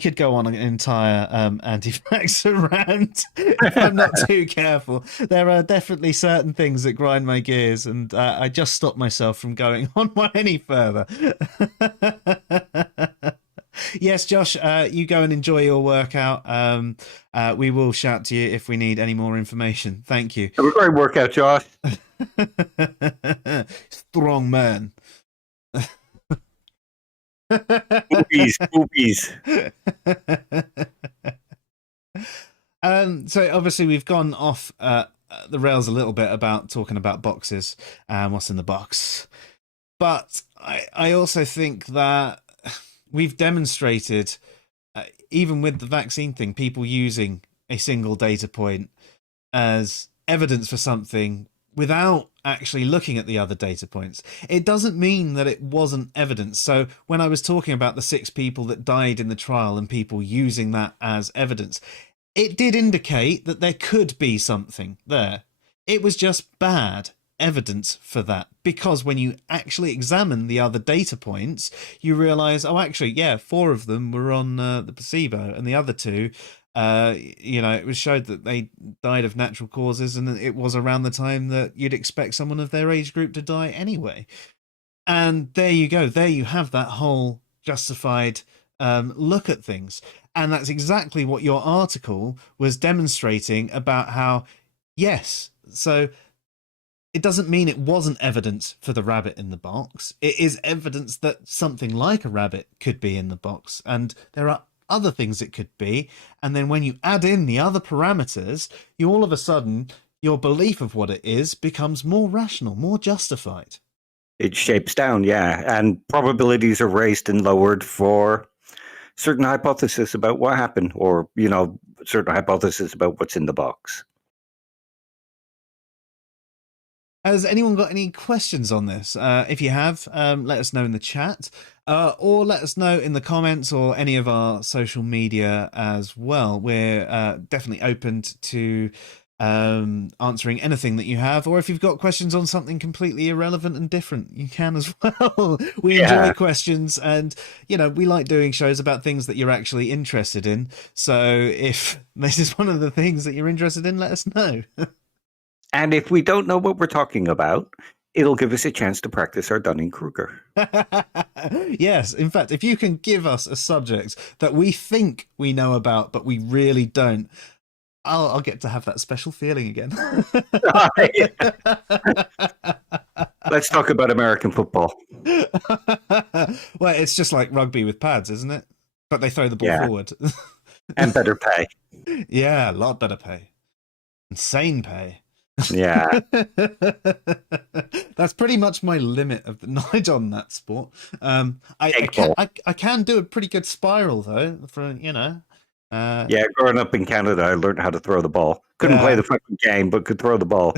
could go on an entire anti-vaxxer rant if I'm not too careful. There are definitely certain things that grind my gears, and I just stopped myself from going on one any further. Yes, Josh, you go and enjoy your workout. We will shout to you if we need any more information. Thank you. Have a great workout, Josh. Strong man. Boobies. So obviously we've gone off the rails a little bit about talking about boxes and what's in the box, but I also think that we've demonstrated, even with the vaccine thing, people using a single data point as evidence for something without actually looking at the other data points. It doesn't mean that it wasn't evidence. So when I was talking about the 6 people that died in the trial and people using that as evidence, it did indicate that there could be something there. It was just bad evidence for that, because when you actually examine the other data points, you realize, oh, actually, yeah, 4 of them were on the placebo, and the other 2, it was showed that they died of natural causes, and it was around the time that you'd expect someone of their age group to die anyway. And there you go. There you have that whole justified look at things. And that's exactly what your article was demonstrating about how, yes, so it doesn't mean it wasn't evidence for the rabbit in the box. It is evidence that something like a rabbit could be in the box. And there are other things it could be. And then when you add in the other parameters, you all of a sudden, your belief of what it is becomes more rational, more justified. It shapes down, yeah. And probabilities are raised and lowered for certain hypotheses about what happened, or, certain hypotheses about what's in the box. Has anyone got any questions on this? If you have, let us know in the chat, or let us know in the comments or any of our social media as well. We're definitely open to answering anything that you have, or if you've got questions on something completely irrelevant and different, you can as well. We enjoy questions, and we like doing shows about things that you're actually interested in. So if this is one of the things that you're interested in, let us know. And if we don't know what we're talking about, it'll give us a chance to practice our Dunning-Kruger. Yes, in fact, if you can give us a subject that we think we know about, but we really don't, I'll get to have that special feeling again. Let's talk about American football. Well, it's just like rugby with pads, isn't it? But they throw the ball forward. And better pay. Yeah, a lot better pay. Insane pay. Yeah. That's pretty much my limit of the knowledge on that sport. I can do a pretty good spiral though, for yeah, growing up in Canada, I learned how to throw the ball. Couldn't play the fucking game, but could throw the ball.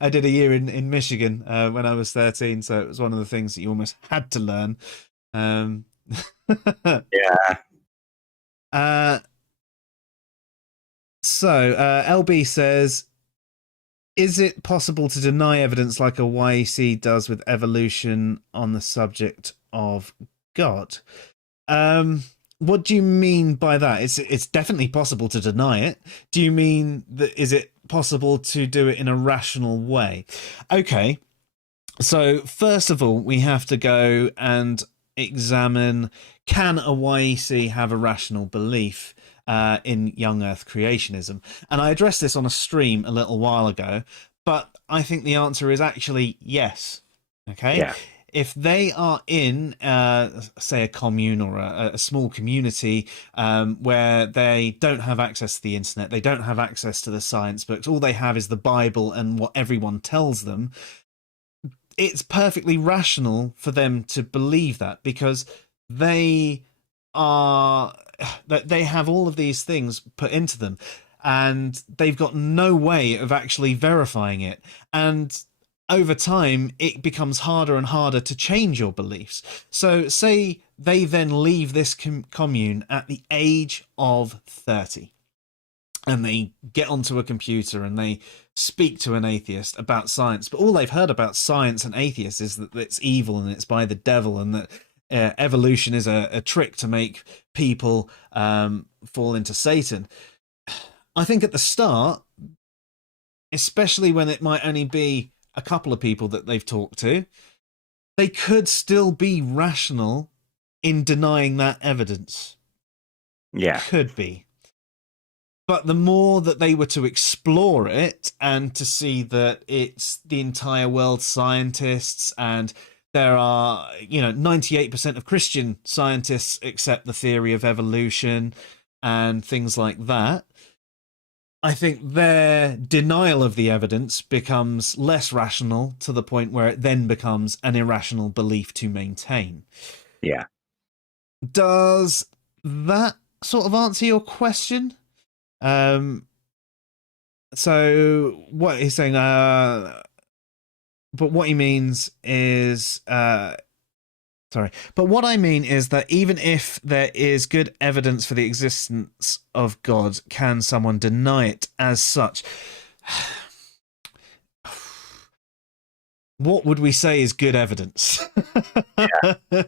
I did a year in Michigan when I was 13, so it was one of the things that you almost had to learn. Yeah. So LB says, is it possible to deny evidence like a YEC does with evolution on the subject of God? What do you mean by that? It's definitely possible to deny it. Do you mean that is it possible to do it in a rational way? Okay. So first of all, we have to go and examine, can a YEC have a rational belief in young Earth creationism? And I addressed this on a stream a little while ago, but I think the answer is actually yes. Okay. Yeah. If they are in, say, a commune or a small community where they don't have access to the internet, they don't have access to the science books, all they have is the Bible and what everyone tells them, it's perfectly rational for them to believe that, because they have all of these things put into them and they've got no way of actually verifying it. And over time, it becomes harder and harder to change your beliefs. So say they then leave this commune at the age of 30 and they get onto a computer and they speak to an atheist about science, but all they've heard about science and atheists is that it's evil and it's by the devil, and that evolution is a trick to make people fall into Satan. I think at the start, especially when it might only be a couple of people that they've talked to, they could still be rational in denying that evidence. Yeah. Could be. But the more that they were to explore it and to see that it's the entire world's scientists, and there are, 98% of Christian scientists accept the theory of evolution and things like that, I think their denial of the evidence becomes less rational, to the point where it then becomes an irrational belief to maintain. Yeah. Does that sort of answer your question? So what he's saying, but what he means is, sorry, but what I mean is that even if there is good evidence for the existence of God, can someone deny it as such? What would we say is good evidence? Yeah.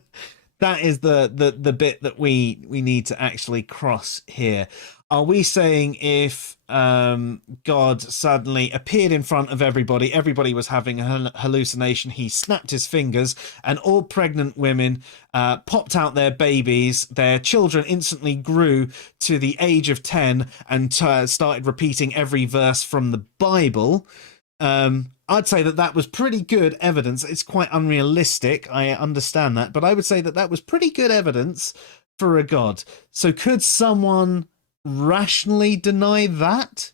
That is the bit that we need to actually cross here. Are we saying if God suddenly appeared in front of everybody was having a hallucination, he snapped his fingers, and all pregnant women popped out their babies, their children instantly grew to the age of 10 and started repeating every verse from the Bible? I'd say that was pretty good evidence. It's quite unrealistic, I understand that, but I would say that was pretty good evidence for a god. So could someone rationally deny that?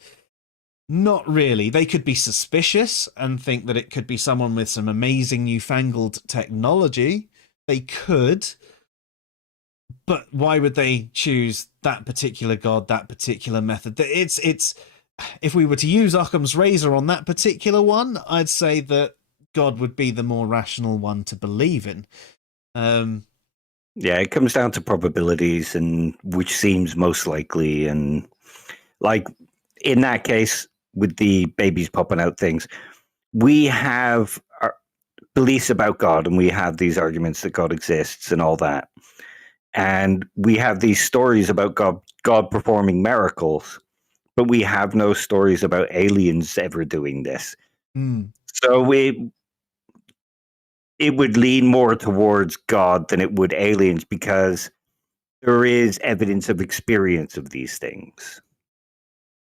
Not really. They could be suspicious and think that it could be someone with some amazing newfangled technology. They could. But why would they choose that particular god, that particular method? It's if we were to use Occam's razor on that particular one, I'd say that God would be the more rational one to believe in. Yeah, it comes down to probabilities and which seems most likely. And like in that case, with the babies popping out things, we have our beliefs about God and we have these arguments that God exists and all that. And we have these stories about God performing miracles, but we have no stories about aliens ever doing this. So it would lean more towards God than it would aliens because there is evidence of experience of these things.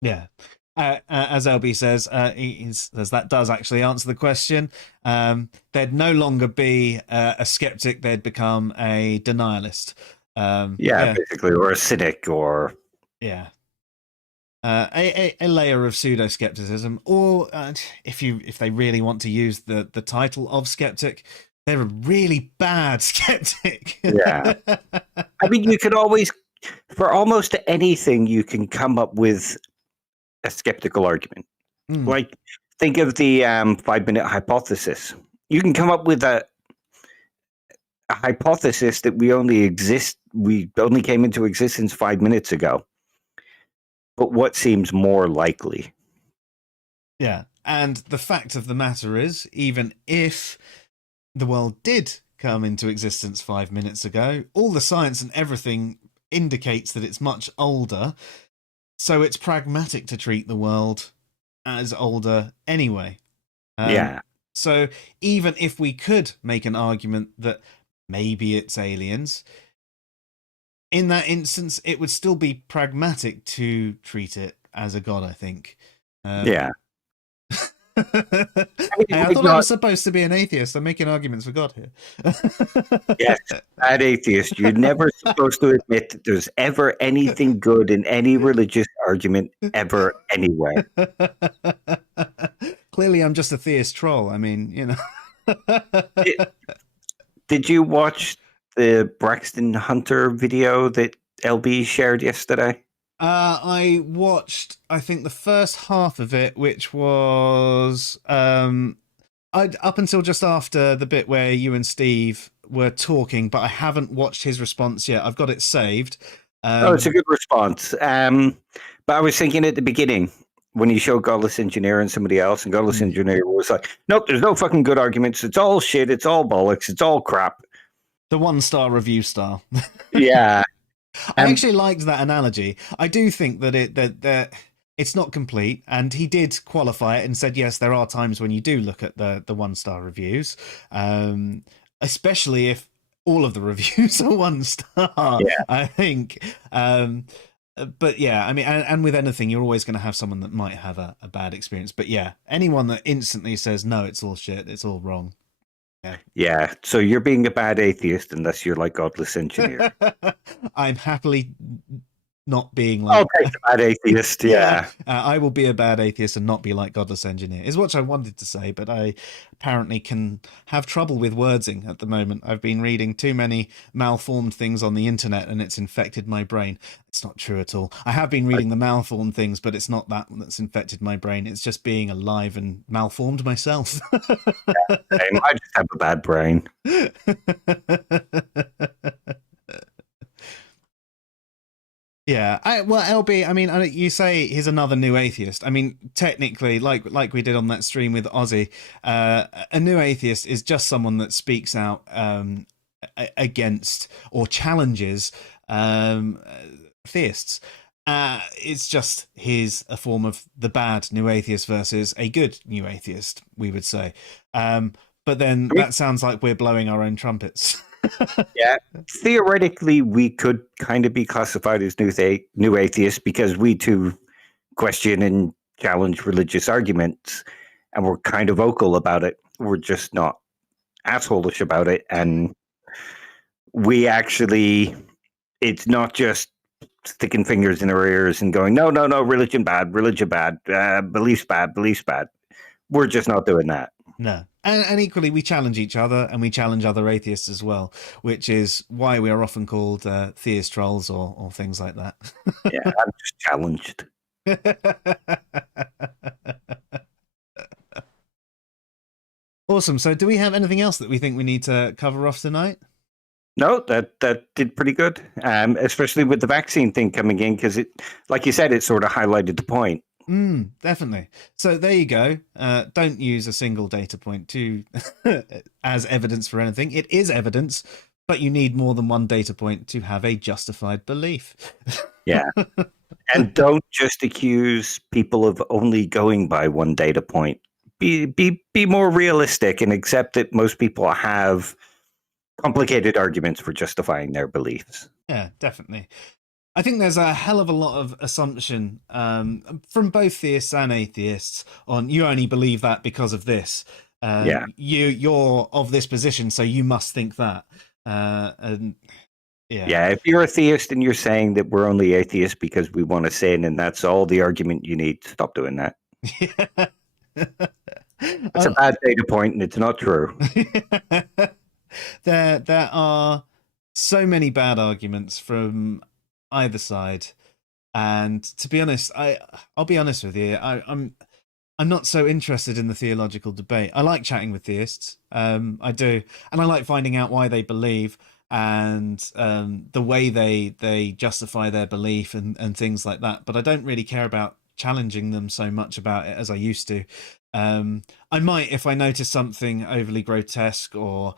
Yeah. As LB says, he says that does actually answer the question. There'd no longer be a skeptic, they'd become a denialist. Yeah, basically, or a cynic, or yeah. A layer of pseudo skepticism, or if they really want to use the title of skeptic, they're a really bad skeptic. Yeah, I mean, you could always, for almost anything, you can come up with a skeptical argument. Like, think of the 5-minute hypothesis. You can come up with a hypothesis that we only came into existence 5 minutes ago. But what seems more likely? Yeah. And the fact of the matter is, even if the world did come into existence 5 minutes ago, all the science and everything indicates that it's much older. So it's pragmatic to treat the world as older anyway. Yeah. So even if we could make an argument that maybe it's aliens, in that instance, it would still be pragmatic to treat it as a god, I think. Yeah. I thought I was supposed to be an atheist. I'm making arguments for God here. Yes, bad atheist. You're never supposed to admit that there's ever anything good in any religious argument ever, anywhere. Clearly, I'm just a theist troll. I mean, you know. Did you watch the Braxton Hunter video that LB shared yesterday? I watched, I think, the first half of it, which was up until just after the bit where you and Steve were talking, but I haven't watched his response yet. I've got it saved. It's a good response. But I was thinking at the beginning, when you showed Godless Engineer and somebody else, and Godless Engineer was like, nope, there's no fucking good arguments. It's all shit. It's all bollocks. It's all crap. The 1-star review star. Yeah. I actually liked that analogy. I do think that it's not complete, and he did qualify it and said, yes, there are times when you do look at the 1-star reviews, especially if all of the reviews are 1-star, yeah. I think. But yeah, I mean, and with anything, you're always going to have someone that might have a bad experience. But yeah, anyone that instantly says, no, it's all shit, it's all wrong. Yeah, so you're being a bad atheist unless you're like Godless Engineer. I'm happily not being I'll like take the bad atheist. Yeah. I will be a bad atheist and not be like godless engineer is what I wanted to say, but I apparently can have trouble with wordsing at the moment. I've been reading too many malformed things on the internet and it's infected my brain. It's not true at all. I have been reading the malformed things, but it's not that that's infected my brain. It's just being alive and malformed myself. I just have a bad brain. Yeah, LB. I mean, you say he's another new atheist. I mean, technically, like we did on that stream with Ozzy, a new atheist is just someone that speaks out against or challenges theists. It's just he's a form of the bad new atheist versus a good new atheist, we would say. But then that sounds like we're blowing our own trumpets. Yeah, theoretically, we could kind of be classified as new atheists because we too question and challenge religious arguments, and we're kind of vocal about it. We're just not assholish about it, and we actually, it's not just sticking fingers in our ears and going, no, no, no, religion bad, beliefs bad, beliefs bad. We're just not doing that. No. And equally, we challenge each other and we challenge other atheists as well, which is why we are often called theist trolls or things like that. Yeah, I'm just challenged. Awesome. So do we have anything else that we think we need to cover off tonight? No, that did pretty good, especially with the vaccine thing coming in, because it, like you said, it sort of highlighted the point. Definitely. So there you go. Don't use a single data point to as evidence for anything. It is evidence, but you need more than one data point to have a justified belief. Yeah. And don't just accuse people of only going by one data point. Be more realistic and accept that most people have complicated arguments for justifying their beliefs. Yeah, definitely. I think there's a hell of a lot of assumption from both theists and atheists on you only believe that because of this. You're of this position, so you must think that. If you're a theist and you're saying that we're only atheists because we want to sin and that's all the argument you need, stop doing that. It's a bad data point and it's not true. There are so many bad arguments from either side, and to be honest, I'll be honest with you, I'm not so interested in the theological debate. I like chatting with theists, I do, and I like finding out why they believe and the way they justify their belief and things like that, but I don't really care about challenging them so much about it as I used to. I might, if I notice something overly grotesque or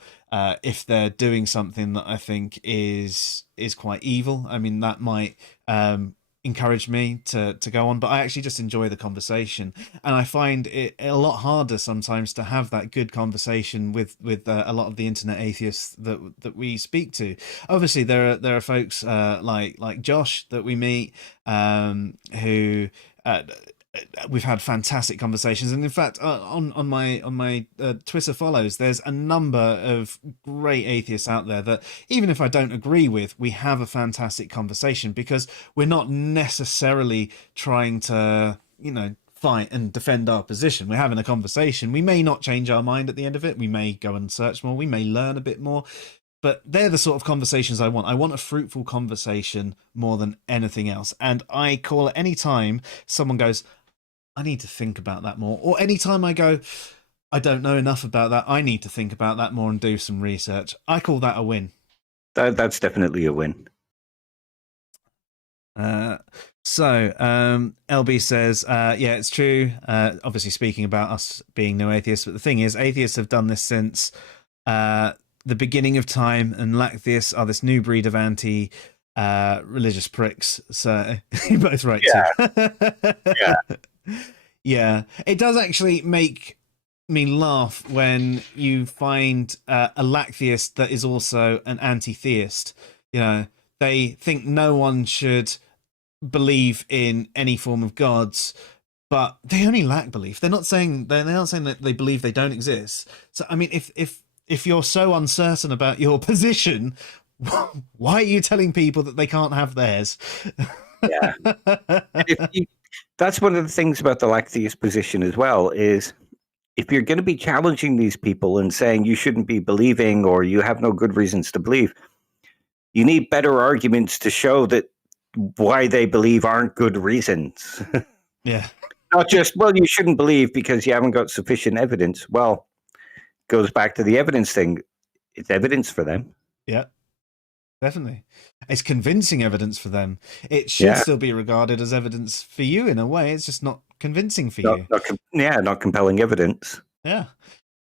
if they're doing something that I think is quite evil, I mean, that might encourage me to go on, but I actually just enjoy the conversation, and I find it a lot harder sometimes to have that good conversation with a lot of the internet atheists that we speak to. Obviously there are folks like Josh that we meet who we've had fantastic conversations, and in fact on my Twitter follows, there's a number of great atheists out there that even if I don't agree with, we have a fantastic conversation because we're not necessarily trying to fight and defend our position. We're having a conversation. We may not change our mind at the end of it, we may go and search more, we may learn a bit more, but they're the sort of conversations I want. I want a fruitful conversation more than anything else, and I call it any time someone goes, I need to think about that more. Or anytime I go, I don't know enough about that, I need to think about that more and do some research. I call that a win. That's definitely a win. LB says, yeah, it's true. Obviously speaking about us being no atheists, but the thing is, atheists have done this since the beginning of time, and theists are this new breed of religious pricks. So you're both right too. Yeah, it does actually make me laugh when you find a lacktheist that is also an anti-theist. They think no one should believe in any form of gods, but they only lack belief. They're not saying that they believe they don't exist. So I mean, if you're so uncertain about your position, why are you telling people that they can't have theirs? Yeah. That's one of the things about the lack-theist position as well, is if you're going to be challenging these people and saying you shouldn't be believing or you have no good reasons to believe, you need better arguments to show that why they believe aren't good reasons. Yeah. Not just, well, you shouldn't believe because you haven't got sufficient evidence. Well, goes back to the evidence thing. It's evidence for them. Yeah, definitely. It's convincing evidence for them. It should still be regarded as evidence for you in a way. It's just not convincing for you. Not compelling evidence. Yeah.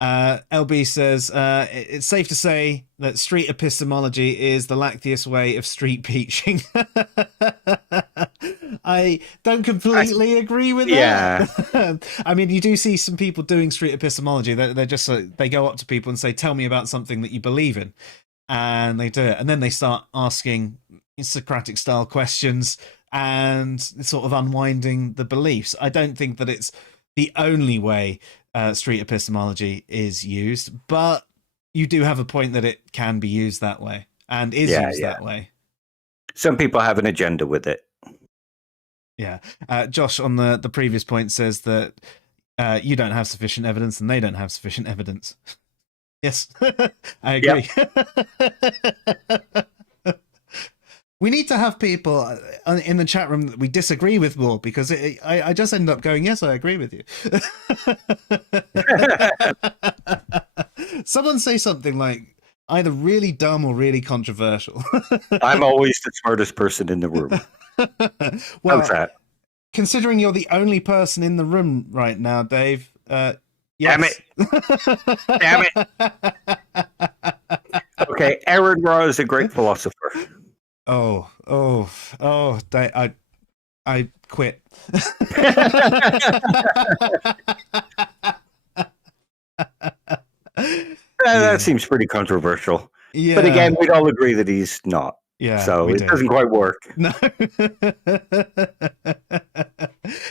LB says, it's safe to say that street epistemology is the lack-theist way of street preaching. I don't completely agree with that. I mean, you do see some people doing street epistemology. They're just they go up to people and say, tell me about something that you believe in. And they do it. And then they start asking Socratic style questions and sort of unwinding the beliefs. I don't think that it's the only way street epistemology is used, but you do have a point that it can be used that way and is used that way. Some people have an agenda with it. Yeah. Josh on the previous point says that you don't have sufficient evidence and they don't have sufficient evidence. Yes, I agree. Yep. We need to have people in the chat room that we disagree with more, because I just end up going, yes, I agree with you. Someone say something like either really dumb or really controversial. I'm always the smartest person in the room. Well, how's that? Considering you're the only person in the room right now, Dave, yes. Damn it. Damn it. Okay, Aaron Ra is a great philosopher. I quit. That seems pretty controversial. Yeah. But again, we'd all agree that he's not. Yeah. So it doesn't quite work. No.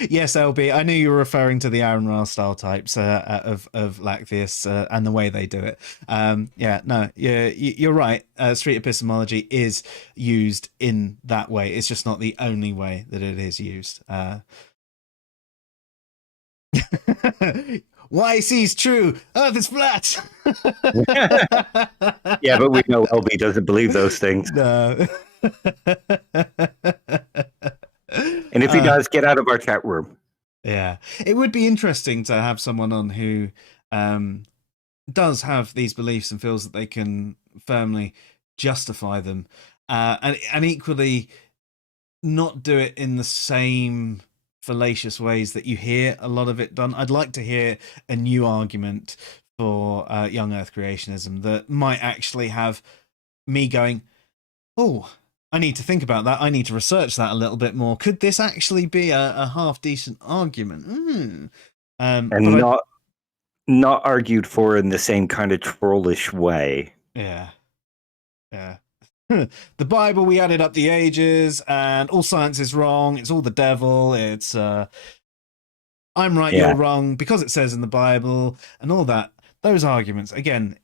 Yes, LB. I knew you were referring to the Aaron Ra style types of lack-theists and the way they do it. You're right. Street epistemology is used in that way. It's just not the only way that it is used. YC's true. Earth is flat. Yeah, but we know LB doesn't believe those things. No. And if he does, get out of our chat room. Yeah, it would be interesting to have someone on who does have these beliefs and feels that they can firmly justify them, and equally not do it in the same fallacious ways that you hear a lot of it done. I'd like to hear a new argument for young Earth creationism that might actually have me going, oh, I need to think about that. I need to research that a little bit more. Could this actually be a half decent argument? And not argued for in the same kind of trollish way. Yeah. The Bible, we added up the ages, and all science is wrong. It's all the devil. It's I'm right, you're wrong, because it says in the Bible, and all that. Those arguments, again,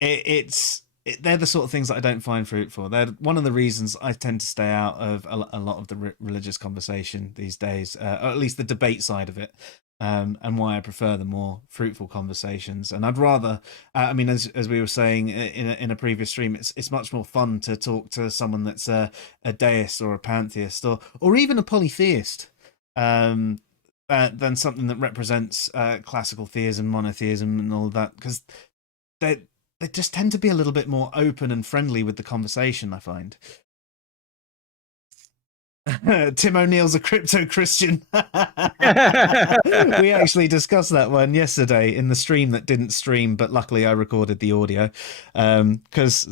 they're the sort of things that I don't find fruitful. They're one of the reasons I tend to stay out of a lot of the religious conversation these days, or at least the debate side of it, and why I prefer the more fruitful conversations. And I'd rather, I mean, as we were saying in a previous stream, it's much more fun to talk to someone that's a deist or a pantheist or even a polytheist, than something that represents classical theism, monotheism, and all of that, because they just tend to be a little bit more open and friendly with the conversation, I find. Tim O'Neill's a crypto Christian. We actually discussed that one yesterday in the stream that didn't stream, but luckily I recorded the audio. Because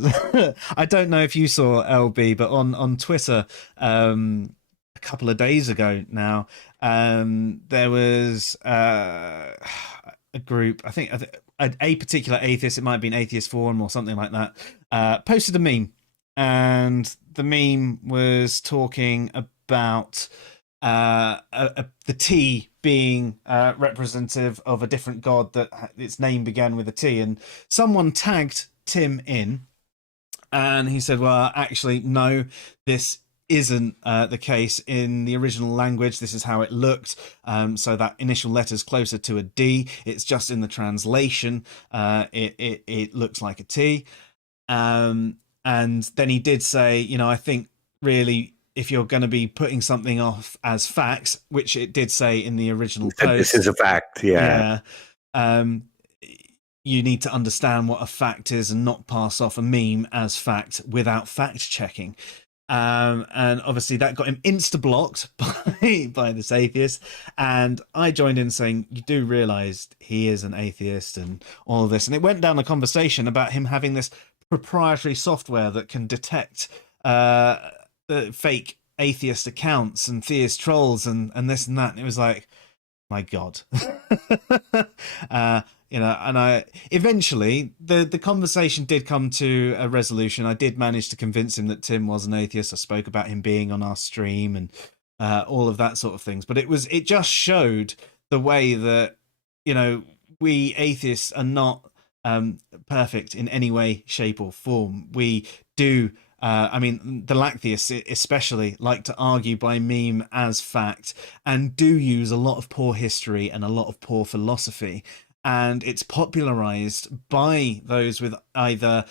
I don't know if you saw, LB, but on Twitter a couple of days ago now, there was a group, I think a particular atheist, it might have been Atheist Forum or something like that, posted a meme, and the meme was talking about the T being representative of a different god that its name began with a T, and someone tagged Tim in, and he said, well, actually, no, this isn't the case in the original language. This is how it looked. So that initial letter's closer to a D. It's just in the translation. It looks like a T. And then he did say, I think really if you're going to be putting something off as facts, which it did say in the original post. This is a fact, yeah. You need to understand what a fact is and not pass off a meme as fact without fact checking. And obviously that got him insta-blocked by this atheist. And I joined in saying, you do realise he is an atheist and all of this. And it went down a conversation about him having this proprietary software that can detect fake atheist accounts and theist trolls and this and that. And it was like, my God. And I eventually the conversation did come to a resolution. I did manage to convince him that Tim was an atheist. I spoke about him being on our stream and all of that sort of things. But it just showed the way that, we atheists are not perfect in any way, shape or form. We do the Lactheists especially like to argue by meme as fact and do use a lot of poor history and a lot of poor philosophy. And it's popularized by those with either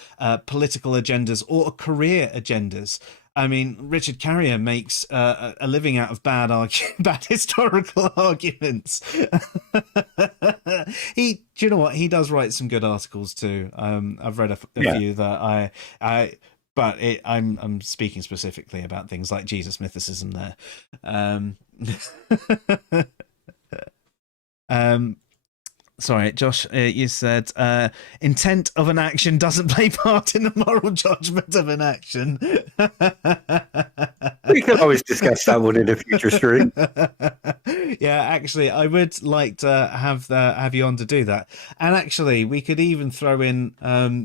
political agendas or career agendas. I mean, Richard Carrier makes a living out of bad historical arguments. Do you know what? He does write some good articles too. I've read a few that I'm speaking specifically about things like Jesus mythicism there. Sorry, Josh, you said intent of an action doesn't play part in the moral judgment of an action. We can always discuss that one in a future stream. Yeah, actually, I would like to have you on to do that. And actually, we could even throw in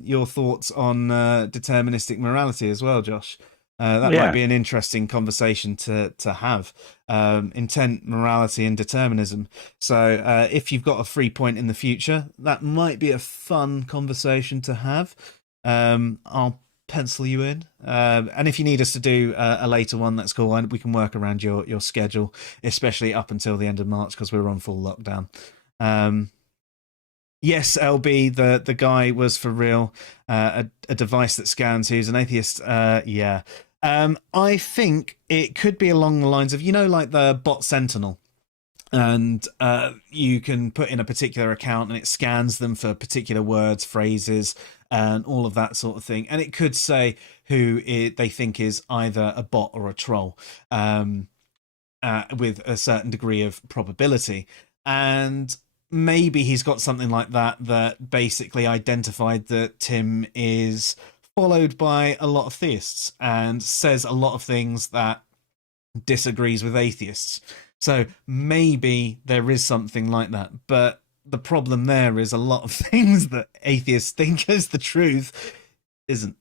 your thoughts on deterministic morality as well, Josh. That might be an interesting conversation to have. Intent, morality, and determinism. So if you've got a free point in the future, that might be a fun conversation to have. I'll pencil you in. And if you need us to do a later one, that's cool. We can work around your schedule, especially up until the end of March because we're on full lockdown. Yes, LB, the guy was for real. A device that scans who's an atheist. Yeah. I think it could be along the lines of, like the bot Sentinel. And you can put in a particular account and it scans them for particular words, phrases, and all of that sort of thing. And it could say who they think is either a bot or a troll with a certain degree of probability. And maybe he's got something like that basically identified that Tim is followed by a lot of theists and says a lot of things that disagrees with atheists. So maybe there is something like that. But the problem there is a lot of things that atheists think is the truth isn't.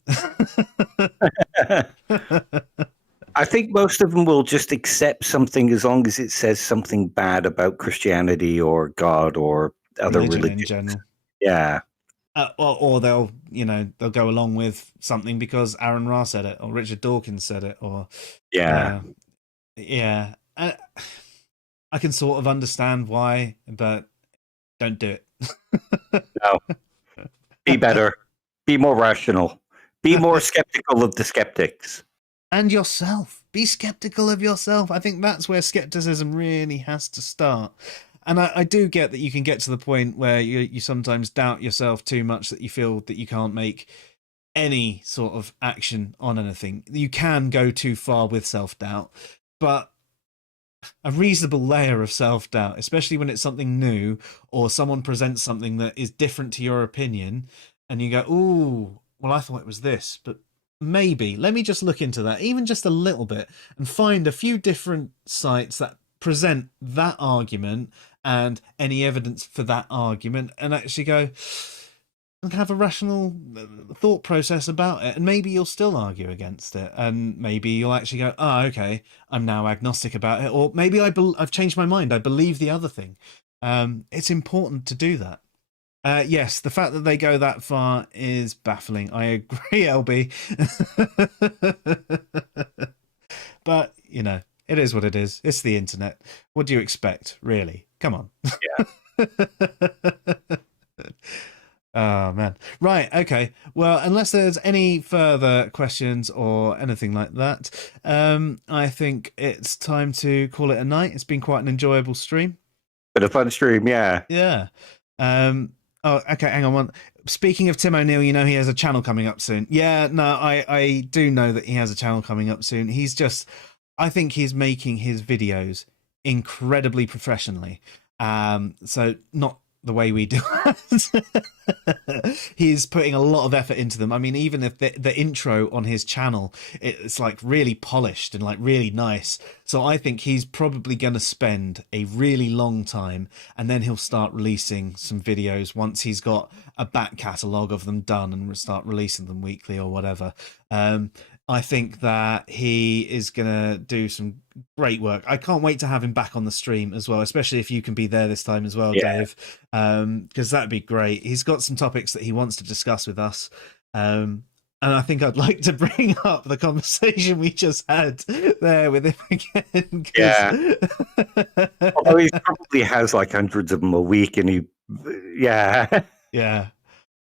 I think most of them will just accept something as long as it says something bad about Christianity or God or other religions in general. Yeah. Or they'll go along with something because Aaron Ra said it or Richard Dawkins said it or I can sort of understand why, but don't do it. No. Be better. Be more rational. Be more skeptical of the skeptics. And yourself. Be skeptical of yourself. I think that's where skepticism really has to start. And I do get that you can get to the point where you sometimes doubt yourself too much that you feel that you can't make any sort of action on anything. You can go too far with self-doubt, but a reasonable layer of self-doubt, especially when it's something new or someone presents something that is different to your opinion and you go, ooh, well, I thought it was this, but maybe let me just look into that, even just a little bit, and find a few different sites that present that argument and any evidence for that argument and actually go and have a rational thought process about it. And maybe you'll still argue against it. And maybe you'll actually go, oh, okay, I'm now agnostic about it. Or maybe I've changed my mind. I believe the other thing. It's important to do that. Yes, the fact that they go that far is baffling. I agree, LB. But, you know, it is what it is. It's the internet. What do you expect, really? Come on. Yeah. Oh, man. Right. Okay. Well, unless there's any further questions or anything like that, I think it's time to call it a night. It's been quite an enjoyable stream. But a fun stream, yeah. Yeah. Oh, okay. Hang on. Speaking of Tim O'Neill, you know he has a channel coming up soon. Yeah. No, I do know that he has a channel coming up soon. I think he's making his videos incredibly professionally. So not the way we do it. He's putting a lot of effort into them. I mean, even if the intro on his channel, it's like really polished and like really nice. So I think he's probably going to spend a really long time, and then he'll start releasing some videos once he's got a back catalogue of them done and start releasing them weekly or whatever. I think that he is going to do some great work. I can't wait to have him back on the stream as well, especially if you can be there this time as well, Dave, because that'd be great. He's got some topics that he wants to discuss with us. And I think I'd like to bring up the conversation we just had there with him again. Yeah. Although he probably has like hundreds of them a week, and yeah.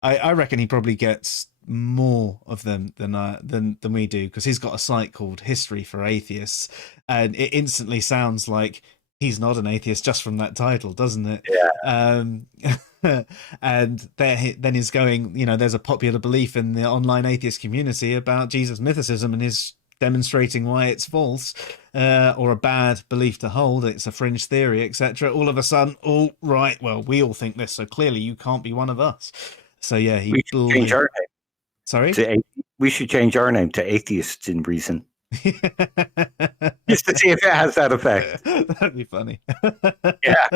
I reckon he probably gets more of them than we do, because he's got a site called History for Atheists, and it instantly sounds like he's not an atheist just from that title, doesn't it? Yeah. And then he's going, you know, there's a popular belief in the online atheist community about Jesus mythicism, and is demonstrating why it's false, or a bad belief to hold. It's a fringe theory, etc. All of a sudden, oh right, well, we all think this, so clearly you can't be one of us. So yeah, we should change our name. Sorry? We should change our name to Atheists in Reason. Just to see if it has that effect. That'd be funny. Yeah.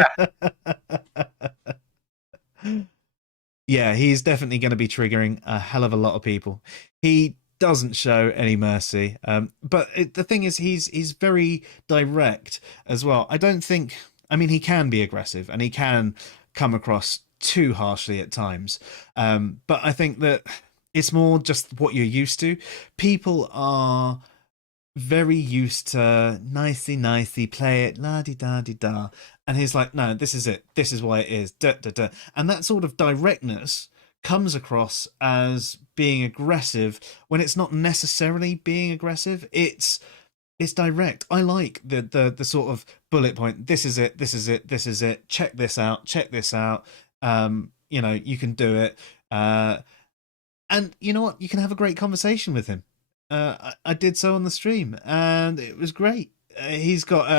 Yeah, he's definitely going to be triggering a hell of a lot of people. He doesn't show any mercy. But the thing is, he's very direct as well. I don't think... I mean, he can be aggressive, and he can come across too harshly at times. But I think that it's more just what you're used to. People are very used to nicey play it, la-di-da-di-da. And he's like, no, this is it. This is why it is. Da-da-da. And that sort of directness comes across as being aggressive when it's not necessarily being aggressive. It's direct. I like the sort of bullet point. This is it. This is it. This is it. Check this out. Check this out. You know, you can do it. And you know what? You can have a great conversation with him. I did so on the stream, and it was great. He's got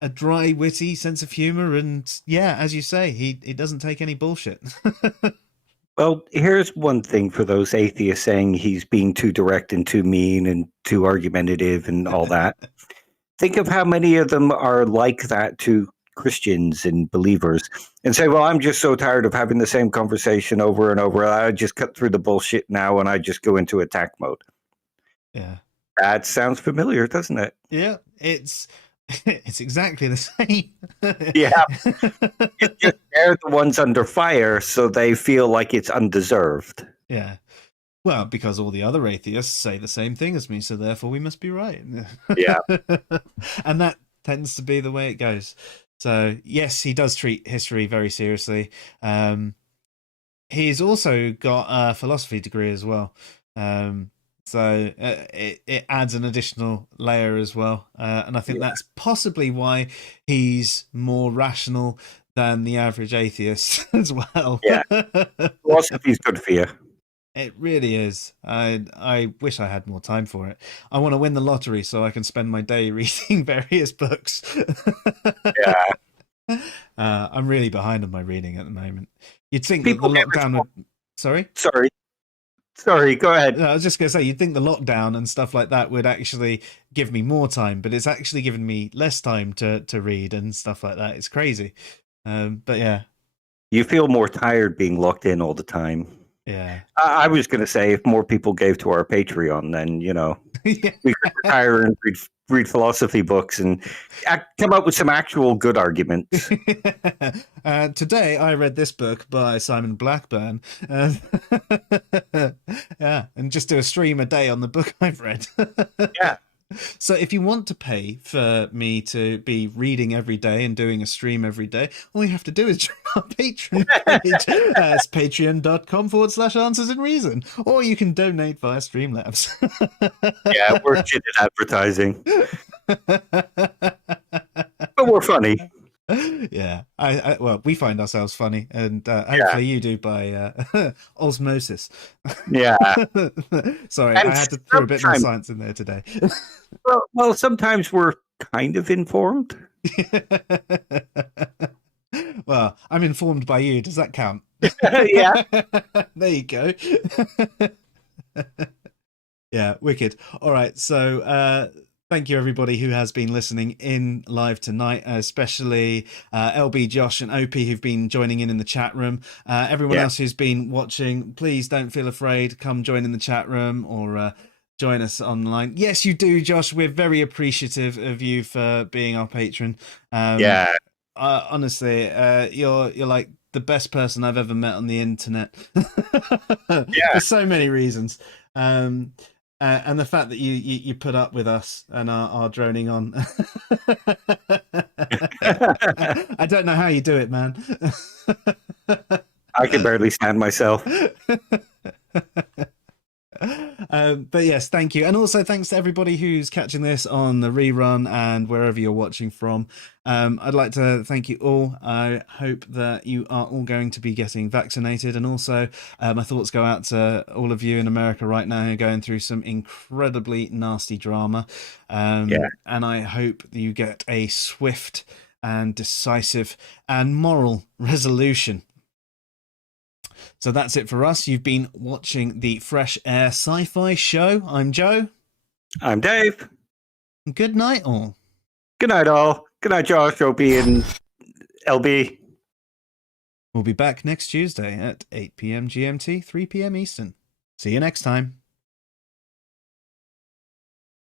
a dry, witty sense of humor, and yeah, as you say, he doesn't take any bullshit. Well, here's one thing for those atheists saying he's being too direct and too mean and too argumentative and all that. Think of how many of them are like that to Christians and believers, and say, well, I'm just so tired of having the same conversation over and over. I just cut through the bullshit now, and I just go into attack mode. Yeah. That sounds familiar, doesn't it? Yeah, it's exactly the same. Yeah. It's just they're the ones under fire, so they feel like it's undeserved. Yeah. Well, because all the other atheists say the same thing as me, so therefore we must be right. Yeah. And that tends to be the way it goes. So, yes, he does treat history very seriously. He's also got a philosophy degree as well. So it adds an additional layer as well. And I think that's possibly why he's more rational than the average atheist as well. Yeah. Philosophy's good for you. It really is. I wish I had more time for it. I want to win the lottery so I can spend my day reading various books. Yeah. I'm really behind on my reading at the moment. You'd think that the lockdown would... Sorry, go ahead. I was just going to say, you'd think the lockdown and stuff like that would actually give me more time, but it's actually given me less time to read and stuff like that. It's crazy. But yeah. You feel more tired being locked in all the time. Yeah. I was going to say, if more people gave to our Patreon, then, you know, we could retire and read philosophy books and come up with some actual good arguments. Today, I read this book by Simon Blackburn. Yeah, and just do a stream a day on the book I've read. Yeah. So if you want to pay for me to be reading every day and doing a stream every day, all you have to do is join our Patreon page. It's patreon.com/answers in reason. Or you can donate via Streamlabs. Yeah, we're shit at advertising. But we're funny. Yeah, well, we find ourselves funny, and hopefully you do by osmosis. Yeah. Sorry, I had to throw a bit more science in there today. Well, sometimes we're kind of informed. Well, I'm informed by you. Does that count? Yeah. There you go. Yeah, wicked. All right, so thank you everybody who has been listening in live tonight, especially LB, Josh, and OP who've been joining in the chat room. Everyone else who's been watching, please don't feel afraid. Come join in the chat room or join us online. Yes, you do, Josh. We're very appreciative of you for being our patron. Honestly, you're like the best person I've ever met on the internet. For so many reasons. And the fact that you put up with us and are droning on. I don't know how you do it, man. I can barely stand myself. But yes, thank you. And also thanks to everybody who's catching this on the rerun and wherever you're watching from. I'd like to thank you all. I hope that you are all going to be getting vaccinated. And also my thoughts go out to all of you in America right now who are going through some incredibly nasty drama. And I hope that you get a swift and decisive and moral resolution. So that's it for us. You've been watching the Fresh Air Sci-Fi Show. I'm Joe. I'm Dave. Good night, all. Good night, all. Good night, Josh, OP, and LB. We'll be back next Tuesday at 8 p.m. GMT, 3 p.m. Eastern. See you next time.